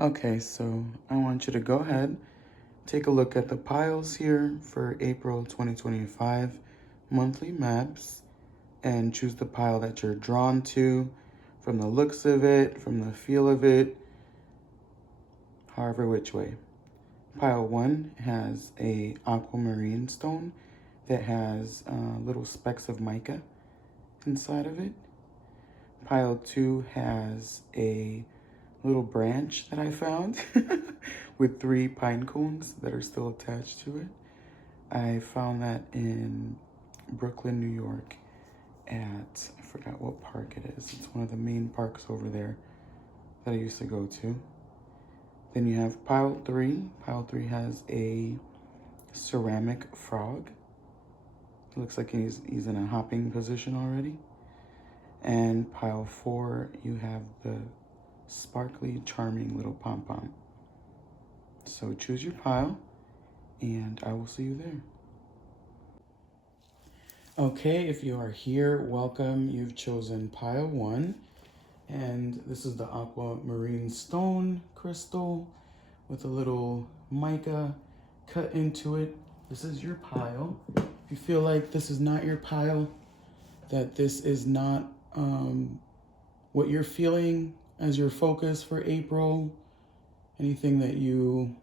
Okay, so I want you to go ahead, take a look at the piles here for April 2025 monthly maps, and choose the pile that you're drawn to from the looks of it, from the feel of it, however which way. Pile 1 has a aquamarine stone that has little specks of mica inside of it. Pile 2 has a little branch that I found with 3 pine cones that are still attached to it. I found that in Brooklyn, New York at, I forgot what park it is. It's one of the main parks over there that I used to go to. Then you have pile 3. Pile 3 has a ceramic frog. It looks like he's in a hopping position already. And pile 4, you have the sparkly, charming little pom-pom. So choose your pile, and I will see you there. Okay, if you are here, welcome. You've chosen pile 1, and this is the aquamarine stone crystal with a little mica cut into it. This is your pile. If you feel like this is not your pile, that this is not what you're feeling as your focus for April, anything that you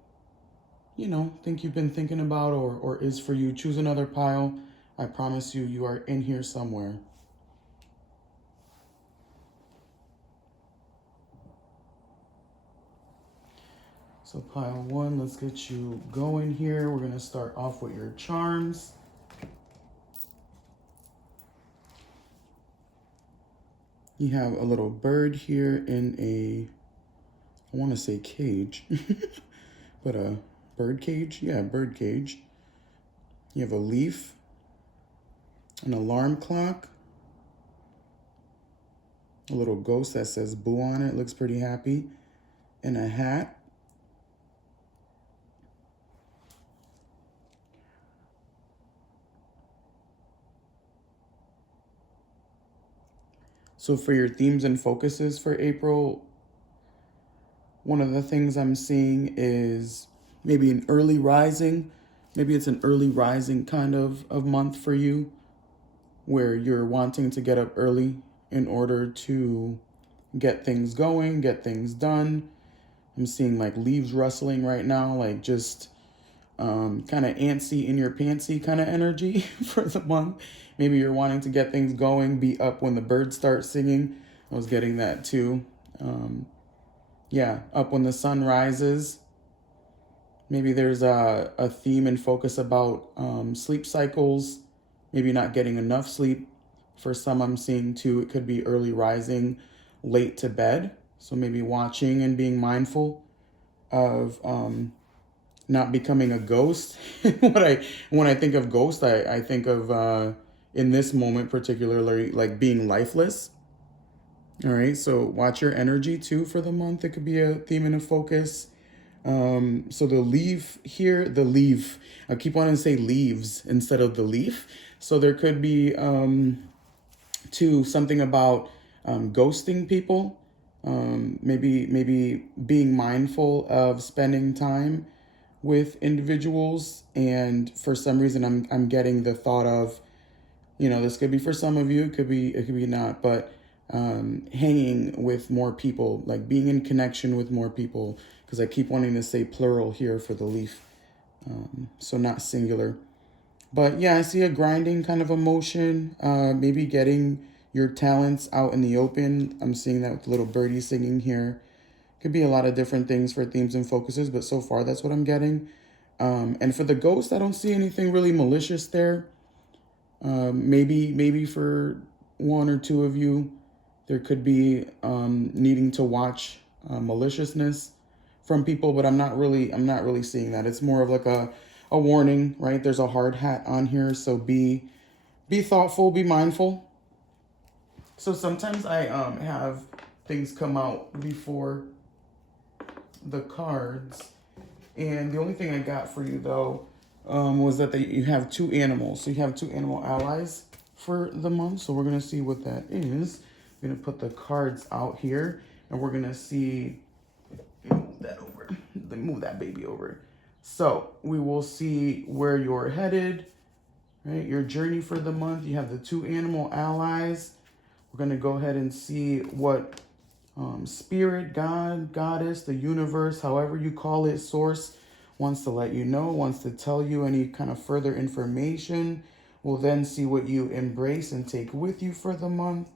think you've been thinking about or is for you, choose another pile. I promise you, you are in here somewhere. So pile 1, let's get you going here. We're gonna start off with your charms. You have a little bird here in a, I want to say cage, but a bird cage? Yeah, bird cage. You have a leaf, an alarm clock, a little ghost that says boo on it, looks pretty happy, and a hat. So for your themes and focuses for April, one of the things I'm seeing is maybe an early rising. Maybe it's an early rising kind of month for you, where you're wanting to get up early in order to get things going, get things done. I'm seeing like leaves rustling right now, like just kind of antsy in your pantsy kind of energy for the month. Maybe you're wanting to get things going, be up when the birds start singing. I was getting that too. Yeah, up when the sun rises. Maybe there's a theme and focus about sleep cycles, maybe not getting enough sleep. For some, I'm seeing too, it could be early rising, late to bed. So maybe watching and being mindful of not becoming a ghost. When I think of ghost, I think of in this moment particularly like being lifeless. All right, so watch your energy too for the month. It could be a theme and a focus. So the leaf here, the leaf, I keep wanting to say leaves instead of the leaf. So there could be too something about ghosting people. Maybe being mindful of spending time with individuals, and for some reason I'm getting the thought of, this could be for some of you, it could be not, but hanging with more people, like being in connection with more people, because I keep wanting to say plural here for the leaf, so not singular. But yeah, I see a grinding kind of emotion, maybe getting your talents out in the open. I'm seeing that with little birdie singing here. Could be a lot of different things for themes and focuses, but so far that's what I'm getting. And for the ghost, I don't see anything really malicious there. Maybe for one or two of you, there could be needing to watch maliciousness from people, but I'm not really seeing that. It's more of like a warning, right? There's a hard hat on here, so be thoughtful, be mindful. So sometimes I have things come out before the cards, and the only thing I got for you though was that you have 2 animals. So you have 2 animal allies for the month. So we're gonna see what that is. I'm gonna put the cards out here, and we're gonna see that move that baby over. So we will see where you're headed, right? Your journey for the month. You have the 2 animal allies. We're going to go ahead and see what spirit, God, goddess, the universe, however you call it, source, wants to let you know, wants to tell you any kind of further information. We'll then see what you embrace and take with you for the month,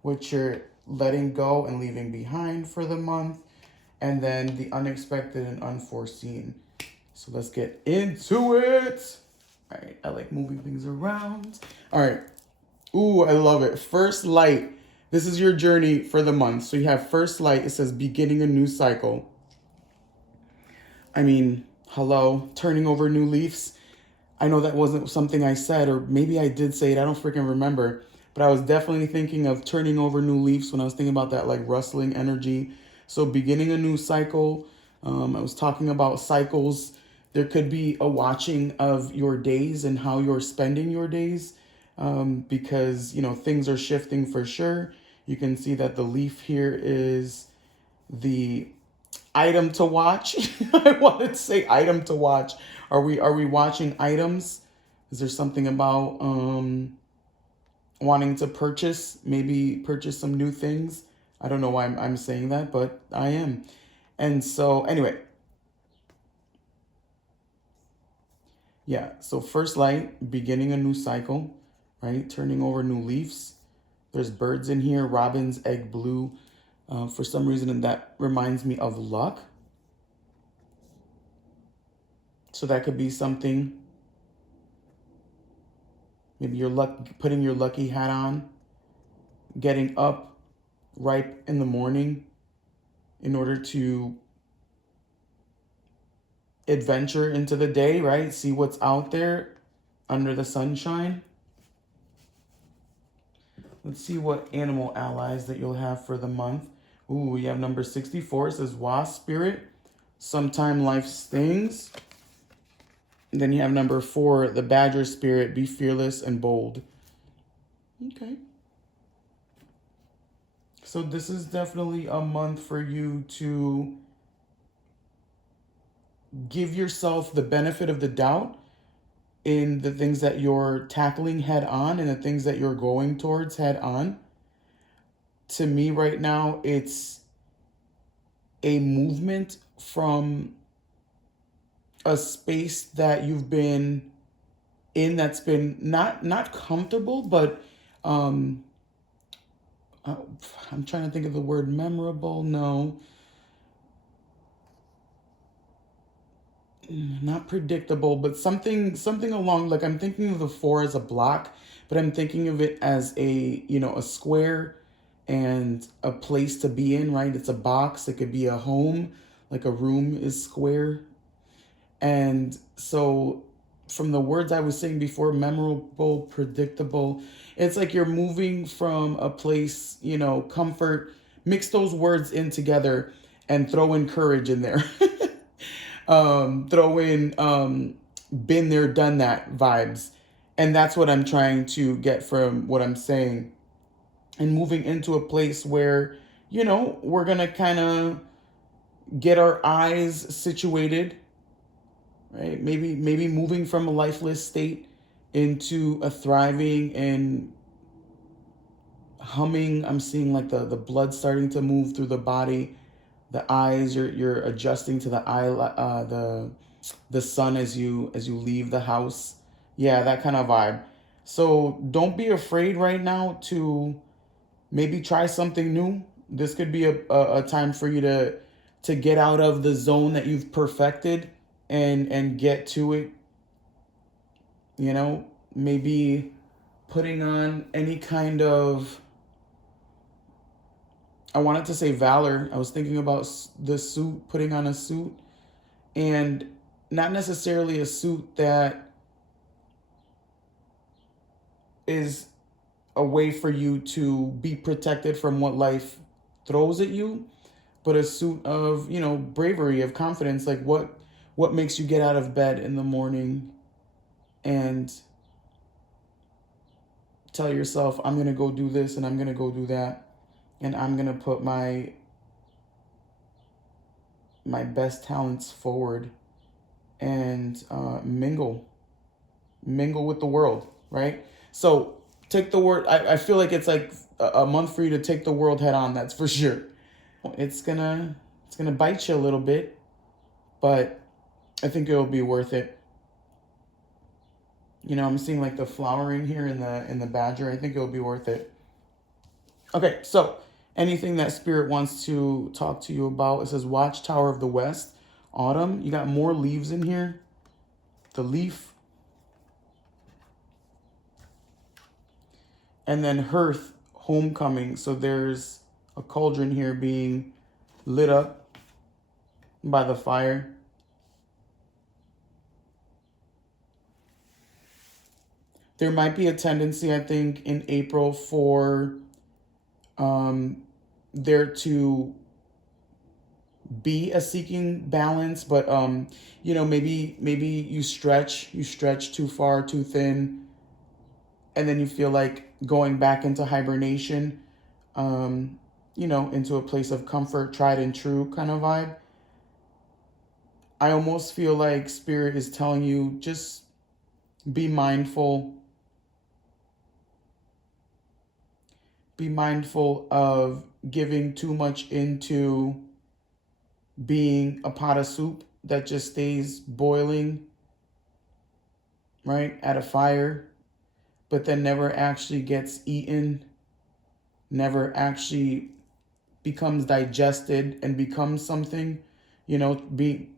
what you're letting go and leaving behind for the month, and then the unexpected and unforeseen. So let's get into it. All right, I like moving things around. All right. Ooh, I love it. First light. This is your journey for the month. So you have first light. It says beginning a new cycle. I mean, hello, turning over new leaves. I know that wasn't something I said, or maybe I did say it. I don't freaking remember. But I was definitely thinking of turning over new leaves when I was thinking about that like rustling energy. So beginning a new cycle. I was talking about cycles. There could be a watching of your days and how you're spending your days, because, things are shifting for sure. You can see that the leaf here is the item to watch. I wanted to say item to watch. Are we watching items? Is there something about wanting to maybe purchase some new things? I don't know why I'm saying that, but I am. And so anyway, yeah, so first light, beginning a new cycle, right? Turning over new leaves. There's birds in here, robins, egg blue. For some reason, and that reminds me of luck. So that could be something. Maybe putting your lucky hat on, getting up right in the morning in order to adventure into the day, right? See what's out there under the sunshine. Let's see what animal allies that you'll have for the month. Ooh, we have number 64. It says wasp spirit. Sometime life stings. And then you have number 4, the badger spirit. Be fearless and bold. Okay. So this is definitely a month for you to give yourself the benefit of the doubt in the things that you're tackling head on and the things that you're going towards head on. To me right now, it's a movement from a space that you've been in that's been not comfortable, but I'm trying to think of the word memorable. No, not predictable, but something along, like I'm thinking of the 4 as a block, but I'm thinking of it as a square and a place to be in, right? It's a box. It could be a home, like a room is square. And so from the words I was saying before, memorable, predictable, it's like you're moving from a place, comfort, mix those words in together and throw in courage in there. Throw in been there, done that vibes. And that's what I'm trying to get from what I'm saying. And moving into a place where, we're going to kind of get our eyes situated, right? Maybe moving from a lifeless state into a thriving and humming. I'm seeing like the blood starting to move through the body, the eyes. You're adjusting to the eye, the sun as you leave the house. Yeah, that kind of vibe. So don't be afraid right now to maybe try something new. This could be a time for you to get out of the zone that you've perfected and get to it. Maybe putting on any kind of, I wanted to say valor. I was thinking about the suit, putting on a suit, and not necessarily a suit that is a way for you to be protected from what life throws at you, but a suit of, bravery, of confidence, like what makes you get out of bed in the morning and tell yourself, I'm going to go do this and I'm going to go do that, and I'm going to put my my best talents forward and mingle with the world, right? So take the word. I feel like it's like a month for you to take the world head on. That's for sure. It's gonna bite you a little bit, but I think it'll be worth it. You know, I'm seeing like the flowering here in the badger. I think it'll be worth it. Okay, so anything that spirit wants to talk to you about, it says Watchtower of the West, autumn. You got more leaves in here. The leaf. And then hearth, homecoming. So there's a cauldron here being lit up by the fire. There might be a tendency, I think, in April for there to be a seeking balance, but you know, maybe you stretch too far, too thin, and then you feel like going back into hibernation, you know, into a place of comfort, tried and true kind of vibe. I almost feel like spirit is telling you just be mindful. Be mindful of giving too much into being a pot of soup that just stays boiling, right, at a fire, but then never actually gets eaten, never actually becomes digested and becomes something, you know,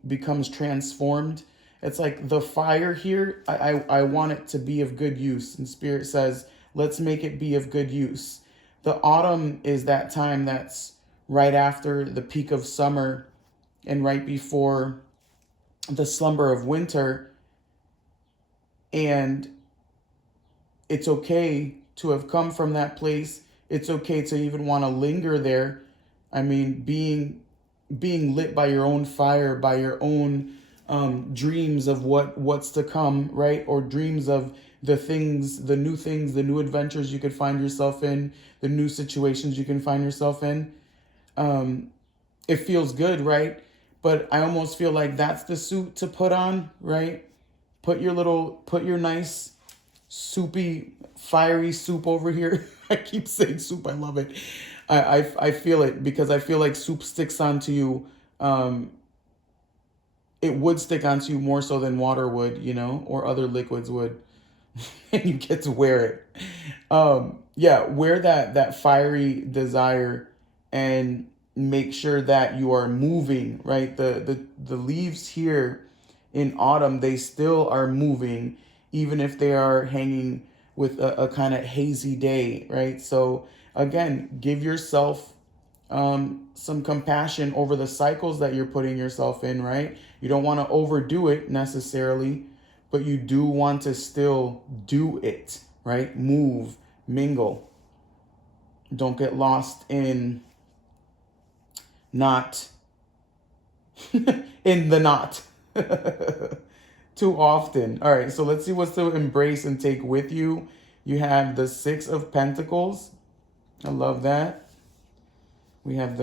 becomes transformed. It's like the fire here, I want it to be of good use. And spirit says, let's make it be of good use. The autumn is that time that's right after the peak of summer and right before the slumber of winter. And it's okay to have come from that place. It's okay to even want to linger there. I mean, being lit by your own fire, by your own dreams of what's to come, right? Or dreams of the new adventures you could find yourself in, the new situations you can find yourself in. It feels good, right? But I almost feel like that's the suit to put on, right? Put your nice soupy, fiery soup over here. I keep saying soup. I love it. I feel it because I feel like soup sticks onto you. It would stick onto you more so than water would, you know, or other liquids would. And you get to wear it. Yeah, wear that fiery desire and make sure that you are moving, right? The leaves here in autumn, they still are moving, even if they are hanging with a kind of hazy day, right? So again, give yourself some compassion over the cycles that you're putting yourself in, right? You don't want to overdo it necessarily, but you do want to still do it, right? Move, mingle. Don't get lost in not in the knot too often. All right, so let's see what's to embrace and take with you. You have the Six of Pentacles. I love that. We have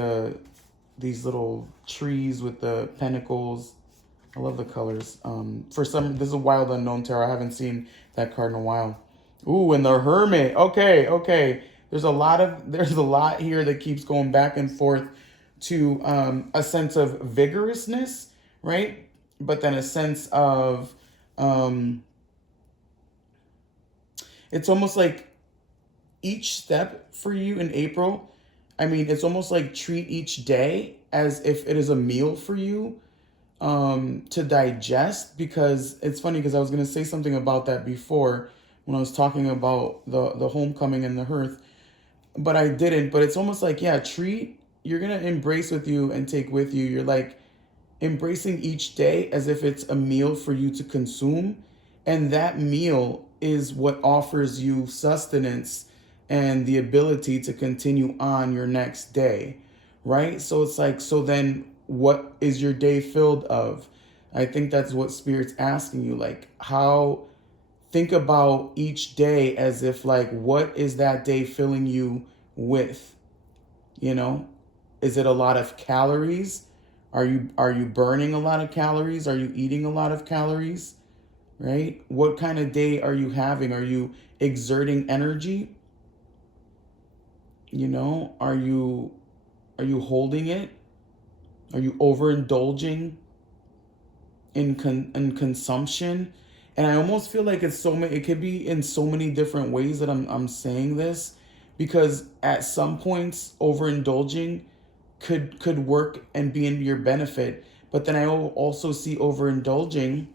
these little trees with the pentacles. I love the colors. This is a Wild Unknown Tarot. I haven't seen that card in a while. Ooh, and the Hermit. Okay. There's a lot here that keeps going back and forth to a sense of vigorousness, right? But then a sense of it's almost like each step for you in April. I mean, it's almost like treat each day as if it is a meal for you to digest, because it's funny because I was going to say something about that before when I was talking about the homecoming and the hearth, but I didn't. But it's almost like, yeah, you're going to embrace with you and take with you. You're like embracing each day as if it's a meal for you to consume. And that meal is what offers you sustenance and the ability to continue on your next day, right? So it's like, so then what is your day filled of? I think that's what Spirit's asking you. Like, think about each day as if like, what is that day filling you with? You know, is it a lot of calories, Are you burning a lot of calories? Are you eating a lot of calories? Right? What kind of day are you having? Are you exerting energy? Are you holding it? Are you overindulging in consumption? And I almost feel like it could be in so many different ways that I'm saying this, because at some points overindulging could work and be in your benefit. But then I also see overindulging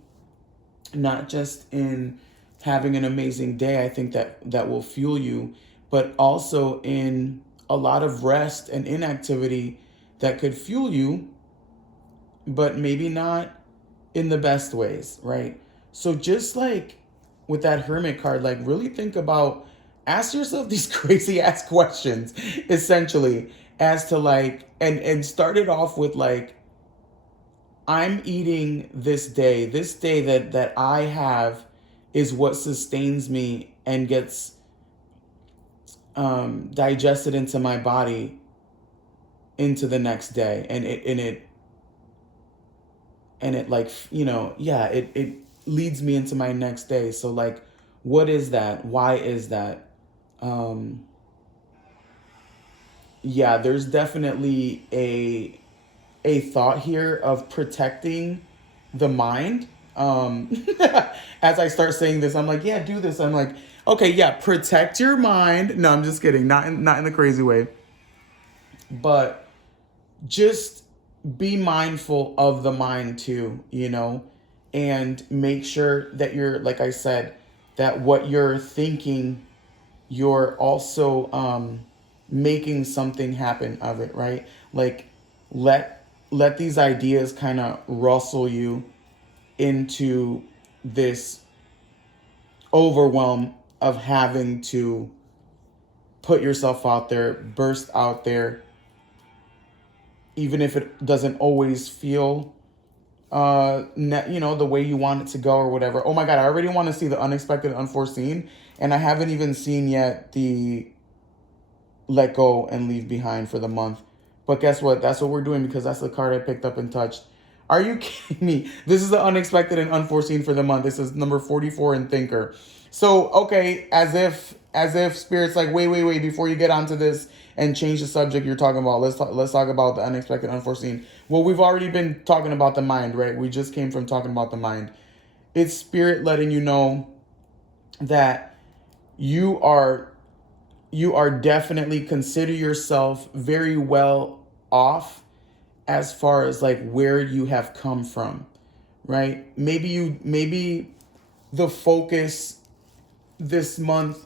not just in having an amazing day. I think that will fuel you, but also in a lot of rest and inactivity that could fuel you, but maybe not in the best ways, right? So just like with that Hermit card, like really think about, ask yourself these crazy ass questions, essentially, as to like, and start it off with like, I'm eating this day. This day that I have is what sustains me and gets digested into my body into the next day, and it like, yeah, it leads me into my next day. So like, what is that? Why is that? Yeah, there's definitely a thought here of protecting the mind. As I start saying this, I'm like, yeah, do this. I'm like, okay, yeah, protect your mind. No, I'm just kidding. Not in the crazy way, but just be mindful of the mind too, and make sure that you're, like I said, that what you're thinking, you're also making something happen of it, right? Like, let these ideas kind of rustle you into this overwhelm of having to put yourself out there, burst out there, even if it doesn't always feel the way you want it to go or whatever. Oh my God, I already want to see the unexpected, unforeseen, and I haven't even seen yet the let go and leave behind for the month. But guess what? That's what we're doing, because that's the card I picked up and touched. Are you kidding me? This is the unexpected and unforeseen for the month. This is number 44 in Thinker. So, okay, as if Spirit's like, wait, before you get onto this and change the subject you're talking about, let's talk about the unexpected, unforeseen. Well, we've already been talking about the mind, right? We just came from talking about the mind. It's Spirit letting you know that you are definitely, consider yourself very well off as far as like where you have come from, right? Maybe the focus this month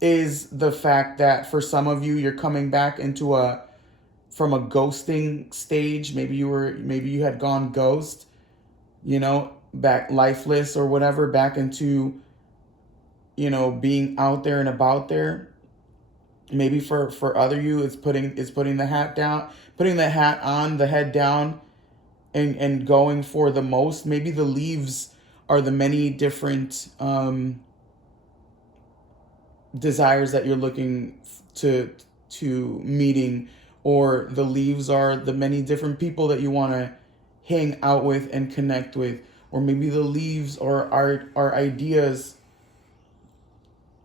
is the fact that for some of you, you're coming back into from a ghosting stage. Maybe you had gone ghost, back lifeless or whatever, back into being out there and about there. Maybe for other you, it's putting the hat down, putting the hat on, the head down, and going for the most. Maybe the leaves are the many different desires that you're looking to meeting, or the leaves are the many different people that you want to hang out with and connect with, or maybe the leaves are ideas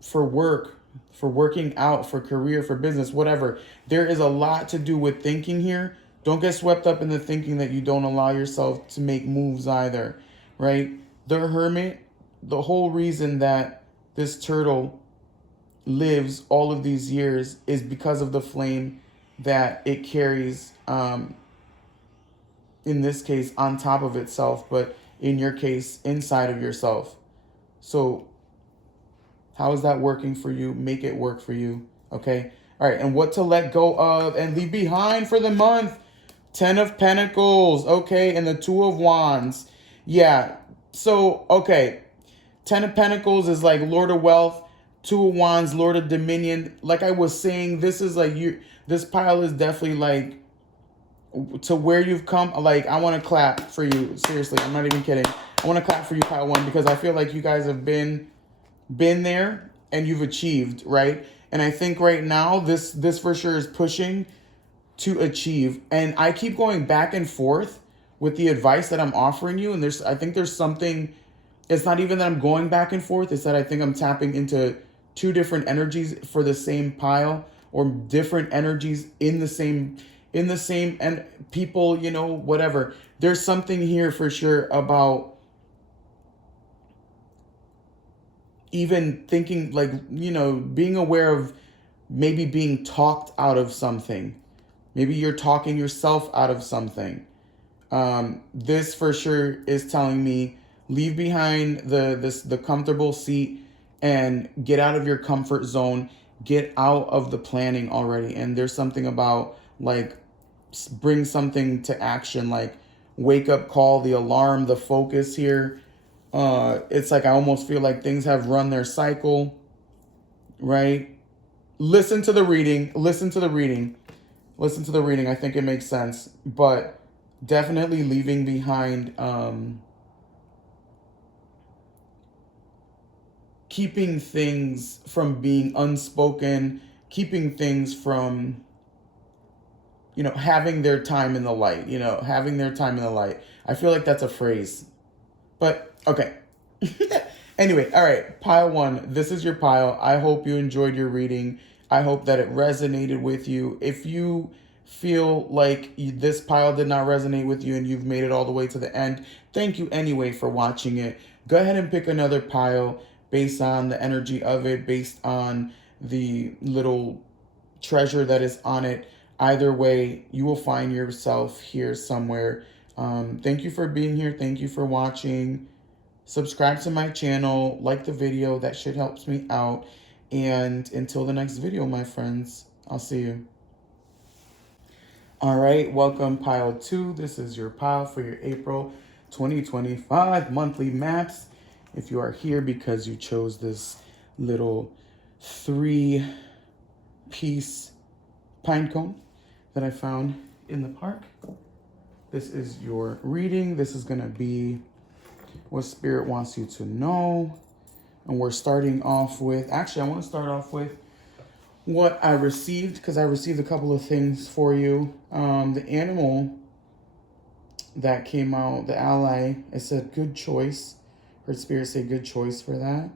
for work, for working out, for career, for business, whatever. There is a lot to do with thinking here. Don't get swept up in the thinking that you don't allow yourself to make moves either, right? The Hermit, the whole reason that this turtle lives all of these years is because of the flame that it carries, in this case, on top of itself, but in your case, inside of yourself. So how is that working for you? Make it work for you. Okay. All right. And what to let go of and leave behind for the month. 10 of Pentacles. Okay. And the 2 of Wands. Yeah. So, okay. 10 of Pentacles is like Lord of Wealth. 2 of Wands, Lord of Dominion. Like I was saying, this is like this pile is definitely like to where you've come. Like, I want to clap for you. Seriously. I'm not even kidding. I want to clap for you, pile 1, because I feel like you guys have been there and you've achieved, right? And I think right now this for sure is pushing to achieve. And I keep going back and forth with the advice that I'm offering you. And I think there's something, it's not even that I'm going back and forth. It's that I think I'm tapping into two different energies for the same pile, or different energies in the same, and people, whatever. There's something here for sure about even thinking, like, being aware of maybe being talked out of something. Maybe you're talking yourself out of something. This for sure is telling me, leave behind the comfortable seat and get out of your comfort zone. Get out of the planning already. And there's something about, like, bring something to action, like wake up call, the alarm, the focus here. It's like I almost feel like things have run their cycle, right? Listen to the reading. I think it makes sense, but definitely leaving behind, keeping things from being unspoken, keeping things from, having their time in the light, I feel like that's a phrase, but okay. Anyway, all right, pile one. This is your pile. I hope you enjoyed your reading. I hope that it resonated with you. If you feel like this pile did not resonate with you and you've made it all the way to the end, thank you anyway for watching it. Go ahead and pick another pile based on the energy of it, based on the little treasure that is on it. Either way, you will find yourself here somewhere. Thank you for being here. Thank you for watching. Subscribe to my channel, like the video, that shit helps me out. And until the next video, my friends, I'll see you. All right, welcome pile 2. This is your pile for your April 2025 monthly maps. If you are here because you chose this little 3-piece pine cone that I found in the park, this is your reading. This is going to be what Spirit wants you to know. And we're starting off with, actually, I want to start off with what I received, because I received a couple of things for you. The animal that came out, the ally, it said good choice. Heard Spirit say good choice for that.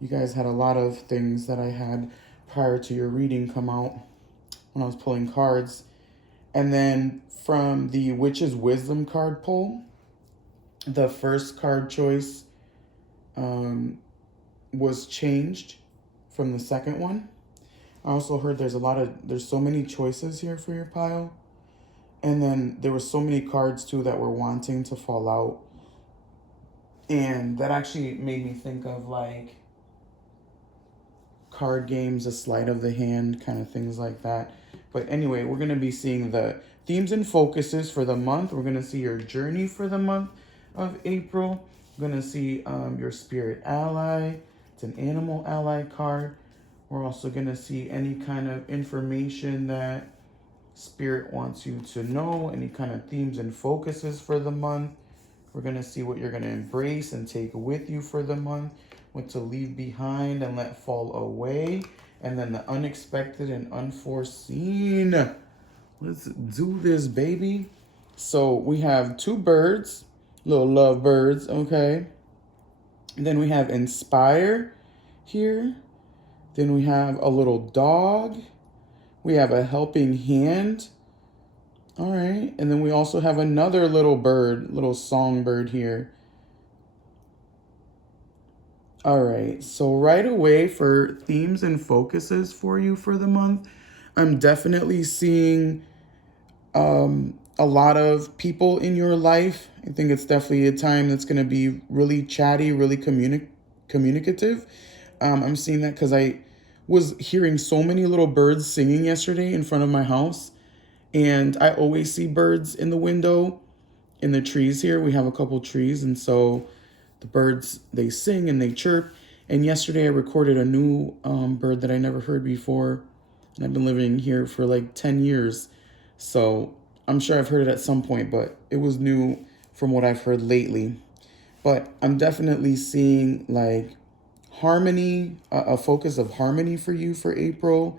You guys had a lot of things that I had prior to your reading come out when I was pulling cards. And then from the Witch's Wisdom card pull, the first card choice was changed from the second one. I also heard there's so many choices here for your pile. And then there were so many cards too that were wanting to fall out. And that actually made me think of like card games, a sleight of the hand, kind of things like that. But anyway, we're going to be seeing the themes and focuses for the month. We're going to see your journey for the month of April. We're going to see your spirit ally. It's an animal ally card. We're also going to see any kind of information that Spirit wants you to know, any kind of themes and focuses for the month. We're going to see what you're going to embrace and take with you for the month, what to leave behind and let fall away, and then the unexpected and unforeseen. Let's do this, baby. So we have 2 birds, little love birds, okay? And then we have inspire here. Then we have a little dog. We have a helping hand. All right. And then we also have another little bird, little songbird here. All right. So right away for themes and focuses for you for the month, I'm definitely seeing a lot of people in your life. I think it's definitely a time that's going to be really chatty, really communicative. I'm seeing that because I was hearing so many little birds singing yesterday in front of my house. And I always see birds in the window, in the trees here. We have a couple trees. And so the birds, they sing and they chirp. And yesterday I recorded a new bird that I never heard before. And I've been living here for like 10 years. So I'm sure I've heard it at some point, but it was new from what I've heard lately. But I'm definitely seeing like harmony, a focus of harmony for you for April.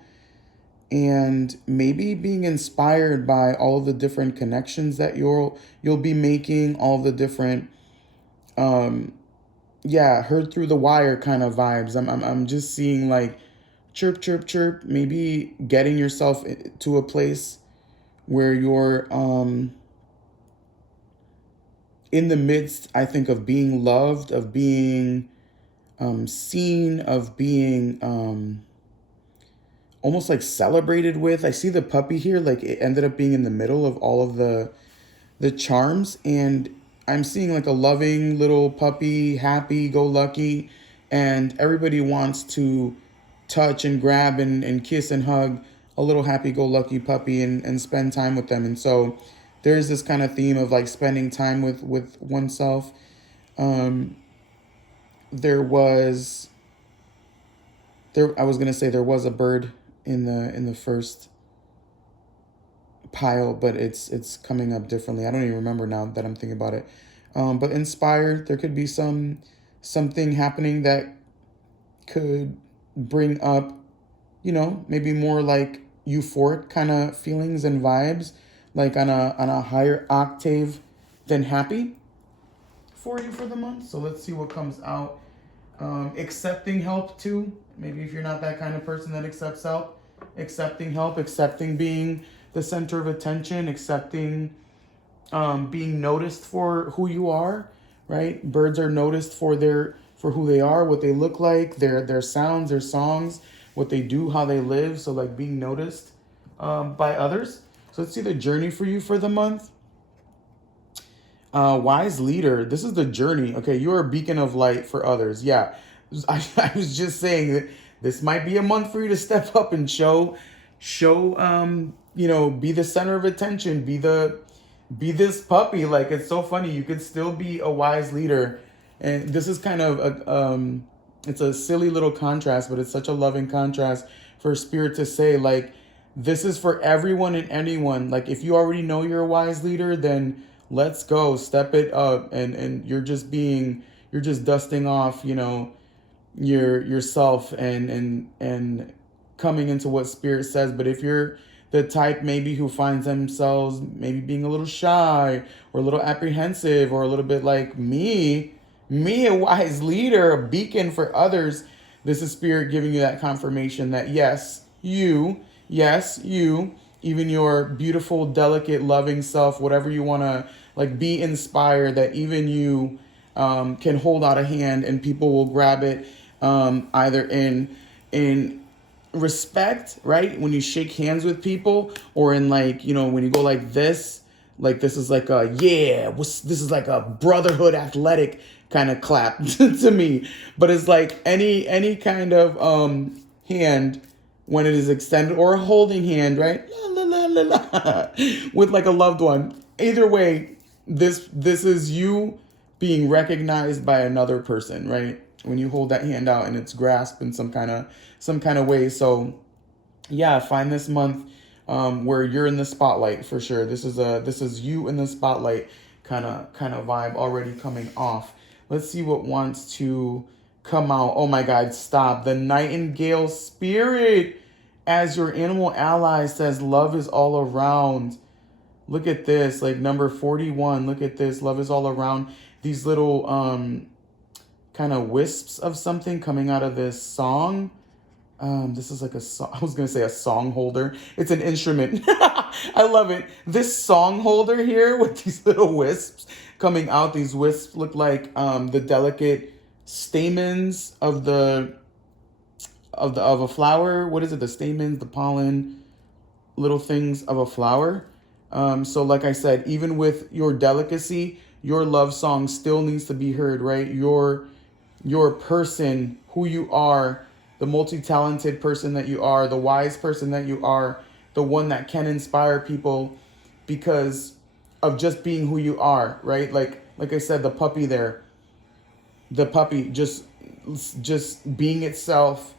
and maybe being inspired by all of the different connections that you'll be making, all the different heard through the wire kind of vibes. I'm just seeing like chirp chirp chirp, maybe getting yourself to a place where you're in the midst, I think, of being loved, of being seen, of being almost like celebrated with. I see the puppy here, like it ended up being in the middle of all of the charms, and I'm seeing like a loving little puppy, happy go lucky, and everybody wants to touch and grab and kiss and hug a little happy go lucky puppy and spend time with them. And so there's this kind of theme of like spending time with oneself. There was there I was gonna say there was a bird in the first pile, but it's coming up differently. I don't even remember now that I'm thinking about it. But inspired, there could be something happening that could bring up, maybe more like euphoric kind of feelings and vibes, like on a higher octave than happy for you for the month. So let's see what comes out. Accepting help too. Maybe if you're not that kind of person that accepts help, accepting help, accepting being the center of attention, accepting being noticed for who you are, right? Birds are noticed for who they are, what they look like, their sounds, their songs, what they do, how they live. So like being noticed by others. So let's see the journey for you for the month. Wise leader. This is the journey. Okay, you are a beacon of light for others. Yeah, I was just saying that this might be a month for you to step up and show, be the center of attention, be this puppy. Like it's so funny. You could still be a wise leader, and this is kind of it's a silly little contrast, but it's such a loving contrast for Spirit to say like, this is for everyone and anyone. Like if you already know you're a wise leader, then let's go, step it up, and you're just dusting off, yourself and coming into what Spirit says. But if you're the type maybe who finds themselves maybe being a little shy or a little apprehensive or a little bit like me, a wise leader, a beacon for others, this is Spirit giving you that confirmation that yes, you, even your beautiful, delicate, loving self, whatever you want to like be inspired, that even you can hold out a hand and people will grab it, either in respect, right? When you shake hands with people, or in like, when you go like this is like this is like a brotherhood athletic kind of clap to me. But it's like any kind of hand when it is extended, or a holding hand, right? La, la, la, la, la, with like a loved one. Either way, this is you being recognized by another person, right? When you hold that hand out and it's grasped in some kind of way. So yeah, find this month where you're in the spotlight for sure. This is you in the spotlight kind of vibe already coming off. Let's see what wants to come out. Oh my God, stop. The Nightingale Spirit as your animal ally says love is all around. Look at this, like number 41. Look at this. Love is all around. These little kind of wisps of something coming out of this song. This is like I was going to say a song holder. It's an instrument. I love it. This song holder here with these little wisps coming out. These wisps look like the delicate stamens of a flower. What is it? The stamens, the pollen, little things of a flower. So like I said, even with your delicacy, your love song still needs to be heard, right? Your person, who you are, the multi-talented person that you are, the wise person that you are, the one that can inspire people because of just being who you are, right? Like I said, the puppy there, the puppy just being itself,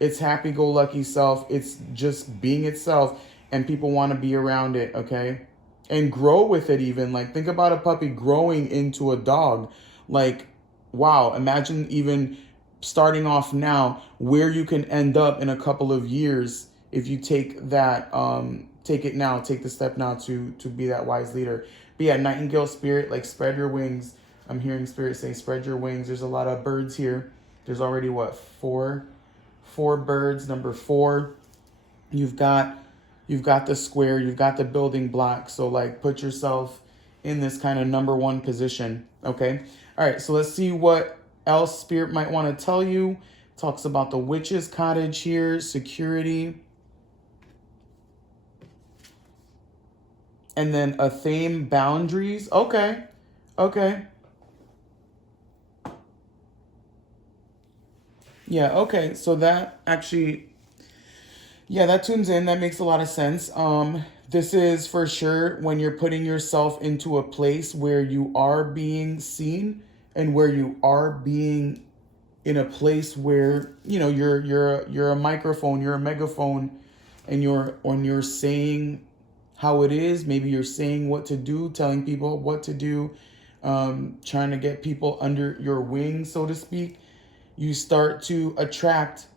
its happy-go-lucky self, it's just being itself, and people want to be around it, okay? And grow with it even. Like, think about a puppy growing into a dog. Like, wow, imagine even starting off now where you can end up in a couple of years if you take that, take it now, take the step now to be that wise leader. But yeah, Nightingale spirit, like spread your wings. I'm hearing spirit say spread your wings. There's a lot of birds here. There's already what, four birds. Number 4, you've got the square, you've got the building block. So like put yourself in this kind of number 1 position. Okay. All right. So let's see what else spirit might want to tell you. Talks about the witch's cottage here, security. And then a theme, boundaries. Okay. Okay. Yeah, okay. So that actually, yeah, that tunes in. That makes a lot of sense. This is for sure when you're putting yourself into a place where you are being seen and where you are being in a place where, you know, you're a microphone, you're a megaphone, and you're saying how it is. Maybe you're saying what to do, telling people what to do, trying to get people under your wing, so to speak. You start to attract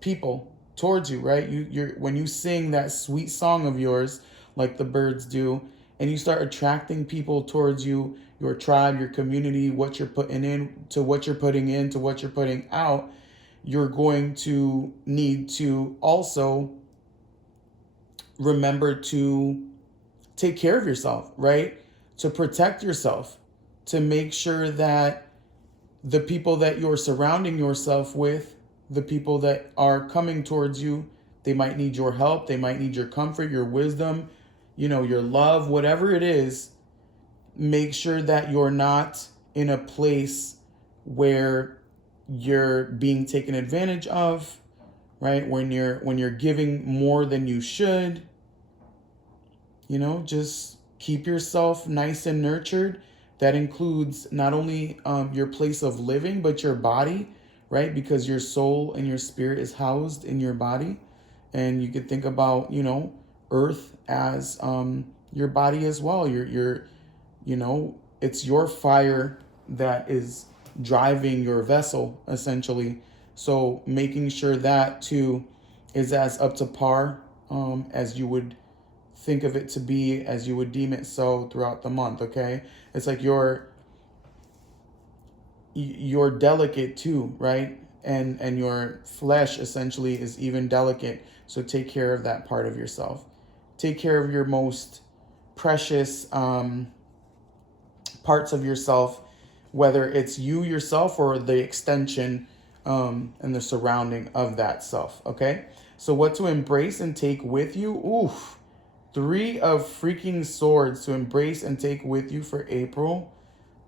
people towards you, right? You're when you sing that sweet song of yours, like the birds do, and you start attracting people towards you, your tribe, your community, what you're putting in to what you're putting in to what you're putting out, you're going to need to also remember to take care of yourself, right? To protect yourself, to make sure that the people that you're surrounding yourself with, the people that are coming towards you, they might need your help, they might need your comfort, your wisdom, you know, your love, whatever it is. Make sure that you're not in a place where you're being taken advantage of, right? When you're giving more than you should, you know, just keep yourself nice and nurtured. That includes not only your place of living, but your body, right? Because your soul and your spirit is housed in your body. And you could think about, you know, earth as your body as well. You know, it's your fire that is driving your vessel, essentially. So making sure that too is as up to par as you would think of it to be, as you would deem it so throughout the month. Okay, it's like you're delicate too, right? And your flesh essentially is even delicate. So take care of that part of yourself. Take care of your most precious parts of yourself, whether it's you yourself or the extension and the surrounding of that self. Okay, so what to embrace and take with you? Oof. 3 of freaking swords to embrace and take with you for April.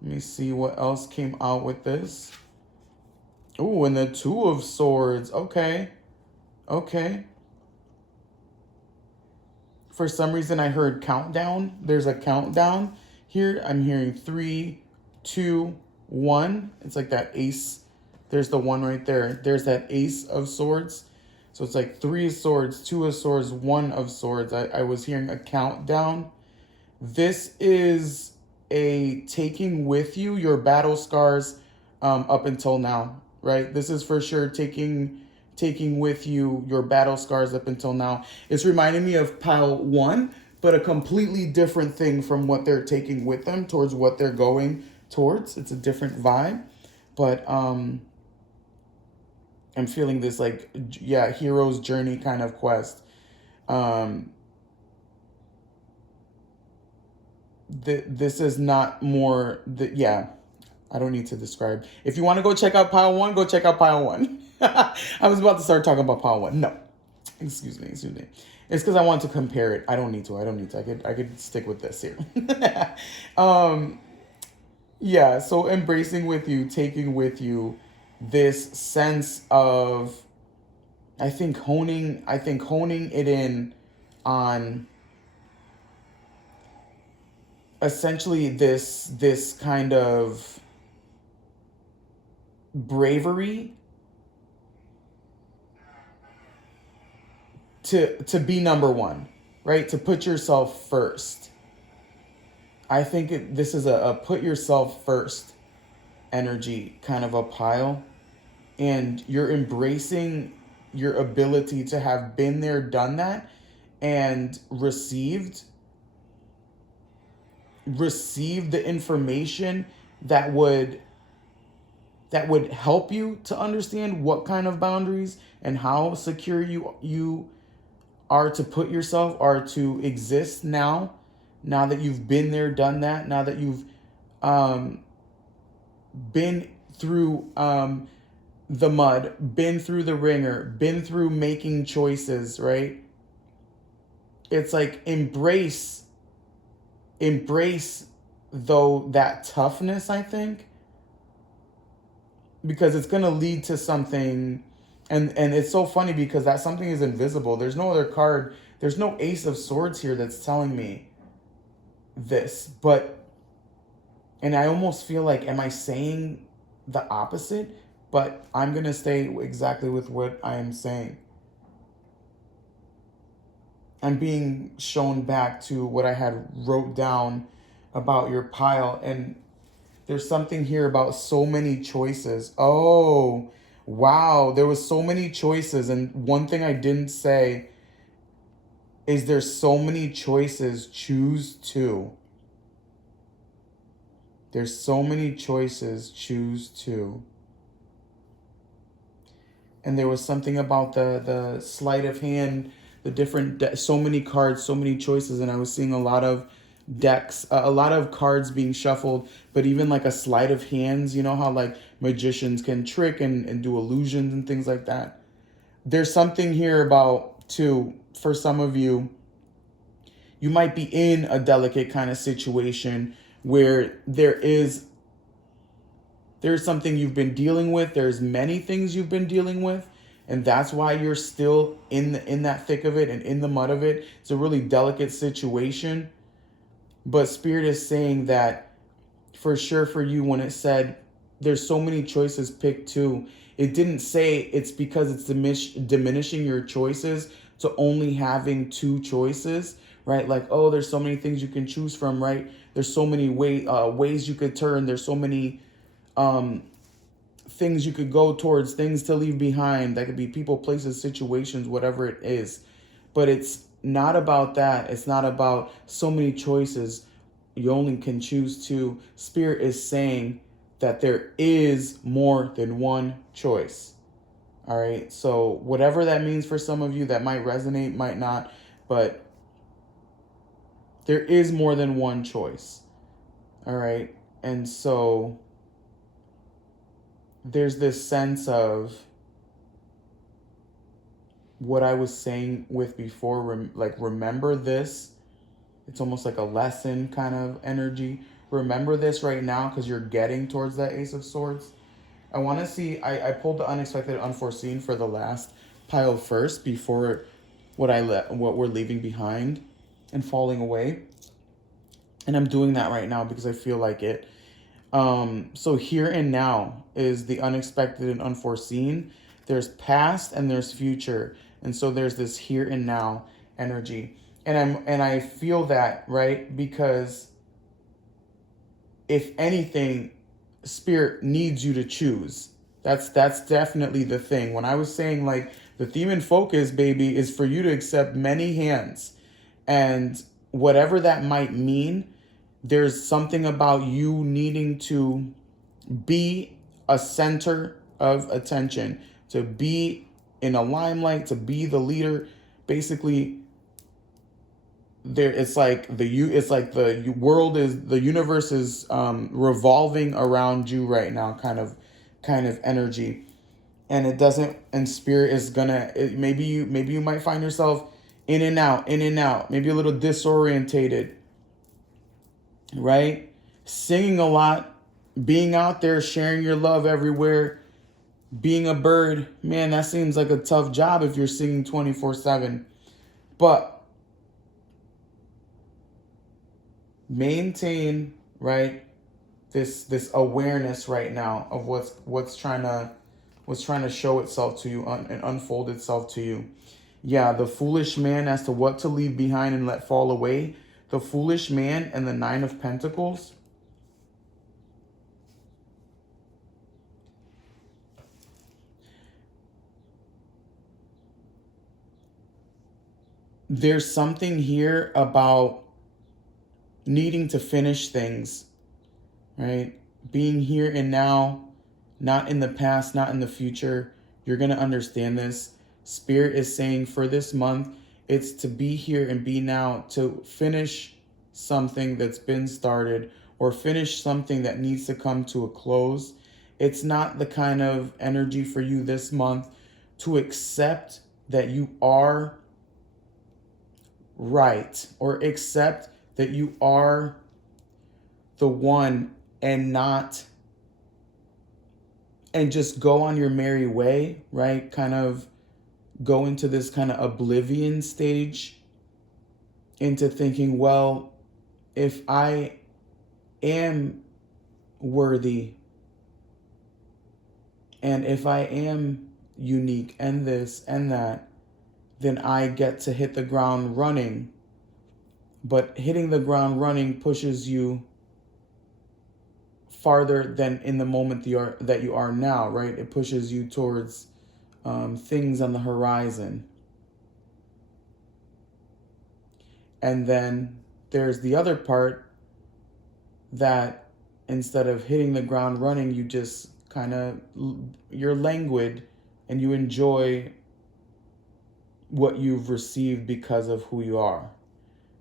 Let me see what else came out with this. Oh, and the 2 of swords. Okay. Okay. For some reason, I heard countdown. There's a countdown here. I'm hearing 3, 2, 1. It's like that ace. There's the 1 right there. There's that ace of swords. So it's like 3 of swords, 2 of swords, 1 of swords. I was hearing a countdown. This is a taking with you your battle scars up until now, right? This is for sure taking with you your battle scars up until now. It's reminding me of pile 1, but a completely different thing from what they're taking with them towards what they're going towards. It's a different vibe, but I'm feeling this like, yeah, hero's journey kind of quest. This is not more, yeah, I don't need to describe. If you want to go check out pile 1, go check out pile 1. I was about to start talking about pile 1. No, excuse me. It's because I want to compare it. I don't need to. I could stick with this here. Yeah, so embracing with you, taking with you this sense of, I think honing it in on essentially this kind of bravery to be number 1, right? To put yourself first. I think this is a put yourself first energy kind of a pile, and you're embracing your ability to have been there, done that, and received the information that would help you to understand what kind of boundaries and how secure you are to put yourself, are to exist now that you've been there, done that, now that you've been through the mud, been through the ringer, been through making choices, right? It's like embrace though that toughness, I think, because it's going to lead to something. And it's so funny because that something is invisible. There's no other card, there's no Ace of Swords here that's telling me this, but, and I almost feel like, am I saying the opposite? But I'm going to stay exactly with what I am saying. I'm being shown back to what I had wrote down about your pile, and there's something here about so many choices. Oh, wow, there was so many choices, and one thing I didn't say is there's so many choices. Choose two. There's so many choices. Choose two. And there was something about the sleight of hand, the different so many cards, so many choices, and I was seeing a lot of decks, a lot of cards being shuffled, but even like a sleight of hands. You know how like magicians can trick and do illusions and things like that. There's something here about too, for some of you, you might be in a delicate kind of situation where there's something you've been dealing with. There's many things you've been dealing with, and that's why you're still in that thick of it and in the mud of it. It's a really delicate situation. But Spirit is saying that for sure for you, when it said there's so many choices, pick two, it didn't say it's because it's diminishing your choices to only having two choices, right? Like, oh, there's so many things you can choose from, right? There's so many ways you could turn. There's so many things you could go towards, things to leave behind. That could be people, places, situations, whatever it is. But it's not about that. It's not about so many choices. You only can choose two. Spirit is saying that there is more than one choice. All right. So whatever that means for some of you, that might resonate, might not, but there is more than one choice. All right. And so there's this sense of what I was saying with before, remember this. It's almost like a lesson kind of energy. Remember this right now because you're getting towards that Ace of Swords. I want to see, I pulled the unexpected, unforeseen for the last pile first before what we're leaving behind and falling away. And I'm doing that right now because I feel like it. So here and now is the unexpected and unforeseen. There's past and there's future. And so there's this here and now energy. And I feel that, right? Because if anything, Spirit needs you to choose. That's definitely the thing. When I was saying like the theme and focus, baby, is for you to accept many hands. And whatever that might mean, there's something about you needing to be a center of attention, to be in a limelight, to be the leader. Basically, it's like the universe is revolving around you right now, kind of energy. And it doesn't, and Spirit is gonna, maybe you might find yourself in and out, maybe a little disorientated, right? Singing a lot, being out there, sharing your love everywhere, being a bird. Man, that seems like a tough job if you're singing 24/7. But maintain, right, this awareness right now of what's trying to show itself to you and unfold itself to you. Yeah, the foolish man, as to what to leave behind and let fall away. The foolish man and the Nine of Pentacles. there's something here about needing to finish things, right? Being here and now, not in the past, not in the future. You're going to understand this. Spirit is saying for this month, it's to be here and be now, to finish something that's been started or finish something that needs to come to a close. It's not the kind of energy for you this month to accept that you are right or accept that you are the one and not, and just go on your merry way, right? Kind of go into this kind of oblivion stage, into thinking, well, if I am worthy and if I am unique and this and that, then I get to hit the ground running. But hitting the ground running pushes you farther than in the moment that you are now, right? It pushes you towards things on the horizon. And then there's the other part that instead of hitting the ground running, you just kind of, you're languid and you enjoy what you've received because of who you are.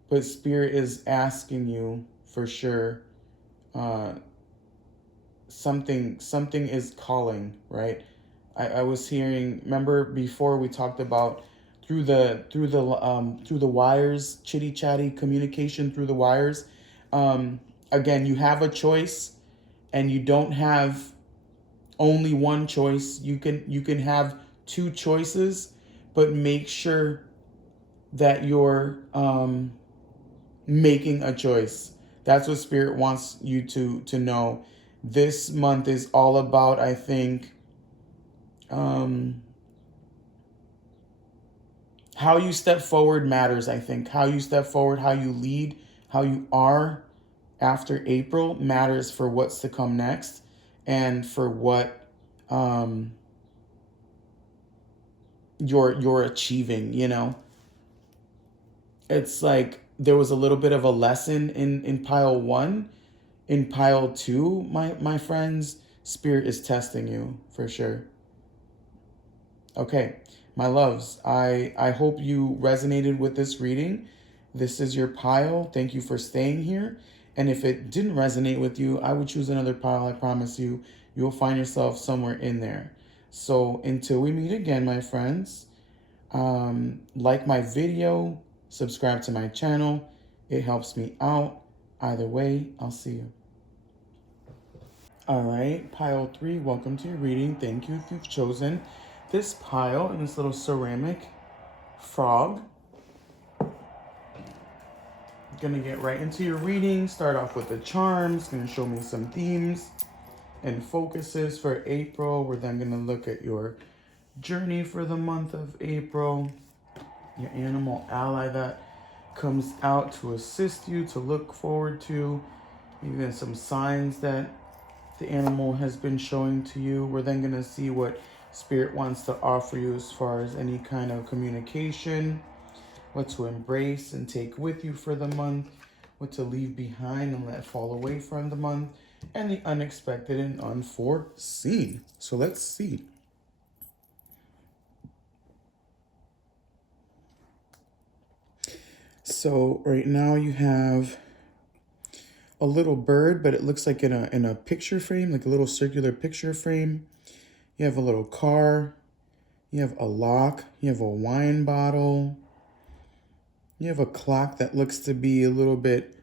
But Spirit is asking you for sure, something is calling, right? I was hearing, remember before we talked about through the wires, chitty chatty communication through the wires. Again, you have a choice and you don't have only one choice. You can have two choices, but make sure that you're making a choice. That's what Spirit wants you to know. This month is all about, I think, how you step forward matters. I think how you step forward, how you lead, how you are after April matters for what's to come next, and for what you're achieving. You know, it's like there was a little bit of a lesson in pile one. In pile two, my friends, Spirit is testing you for sure. Okay, my loves, I hope you resonated with this reading. This is your pile. Thank you for staying here. And if it didn't resonate with you, I would choose another pile. I promise you, you'll find yourself somewhere in there. So until we meet again, my friends, like my video, subscribe to my channel. It helps me out. Either way, I'll see you. All right, pile three, welcome to your reading. Thank you if you've chosen this pile and this little ceramic frog. Gonna get right into your reading. Start off with the charms. Gonna show me some themes and focuses for April. We're then gonna look at your journey for the month of April, your animal ally that comes out to assist you, to look forward to, even some signs that the animal has been showing to you. We're then going to see what Spirit wants to offer you as far as any kind of communication, what to embrace and take with you for the month, what to leave behind and let fall away from the month, and the unexpected and unforeseen. So let's see. So right now you have a little bird, but it looks like in a picture frame, like a little circular picture frame. You have a little car. You have a lock. You have a wine bottle. You have a clock that looks to be a little bit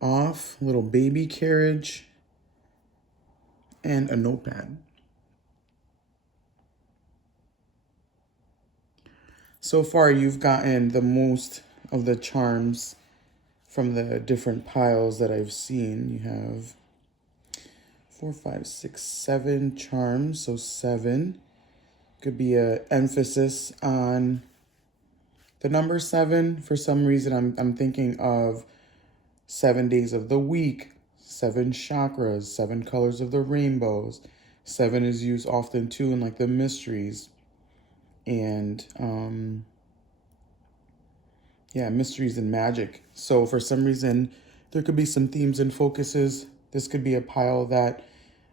off, a little baby carriage, and a notepad. So far, you've gotten the most of the charms from the different piles that I've seen. You have 4, 5, 6, 7 charms. So 7 could be an emphasis on the number 7. For some reason, I'm thinking of 7 days of the week, 7 chakras, 7 colors of the rainbows. 7 is used often too in like the mysteries. And Yeah, mysteries and magic. So for some reason, there could be some themes and focuses. This could be a pile that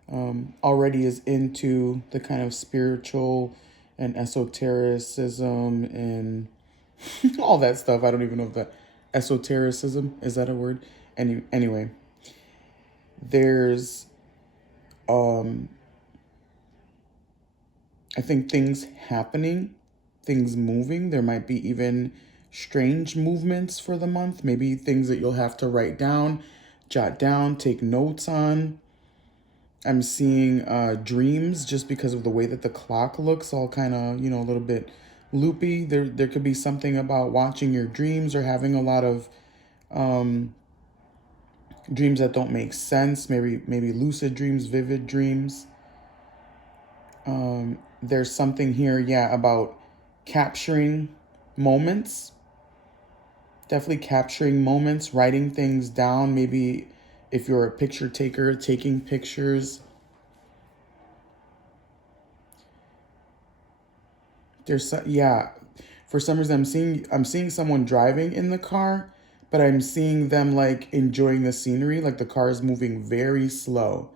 already is into the kind of spiritual and esotericism and all that stuff. I don't even know if that esotericism is that a word. Anyway, there's I think things happening, things moving. There might be even strange movements for the month. Maybe things that you'll have to write down, jot down, take notes on. I'm seeing dreams just because of the way that the clock looks, all kind of, a little bit loopy. There could be something about watching your dreams or having a lot of dreams that don't make sense. Maybe lucid dreams, vivid dreams. There's something here, yeah, about capturing moments. Definitely capturing moments, writing things down. Maybe if you're a picture taker, taking pictures. Yeah, for some reason I'm seeing someone driving in the car, but I'm seeing them like enjoying the scenery, like the car is moving very slow.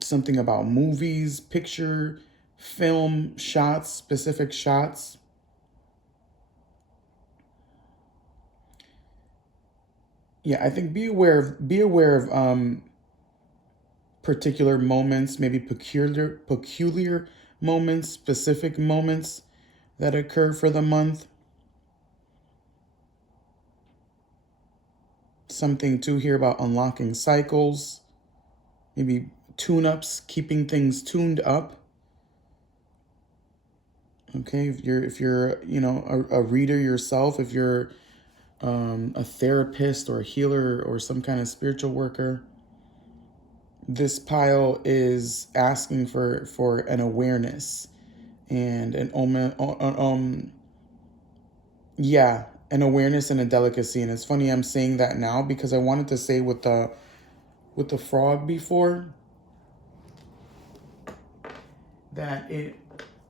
Something about movies, picture, film shots, specific shots. Yeah, I think be aware of particular moments, maybe peculiar moments, specific moments that occur for the month. Something to hear about unlocking cycles, maybe tune-ups, keeping things tuned up. Okay, if you're a reader yourself, if you're a therapist or a healer or some kind of spiritual worker, this pile is asking for an awareness and yeah, an awareness and a delicacy. And it's funny I'm saying that now because I wanted to say with the frog before that it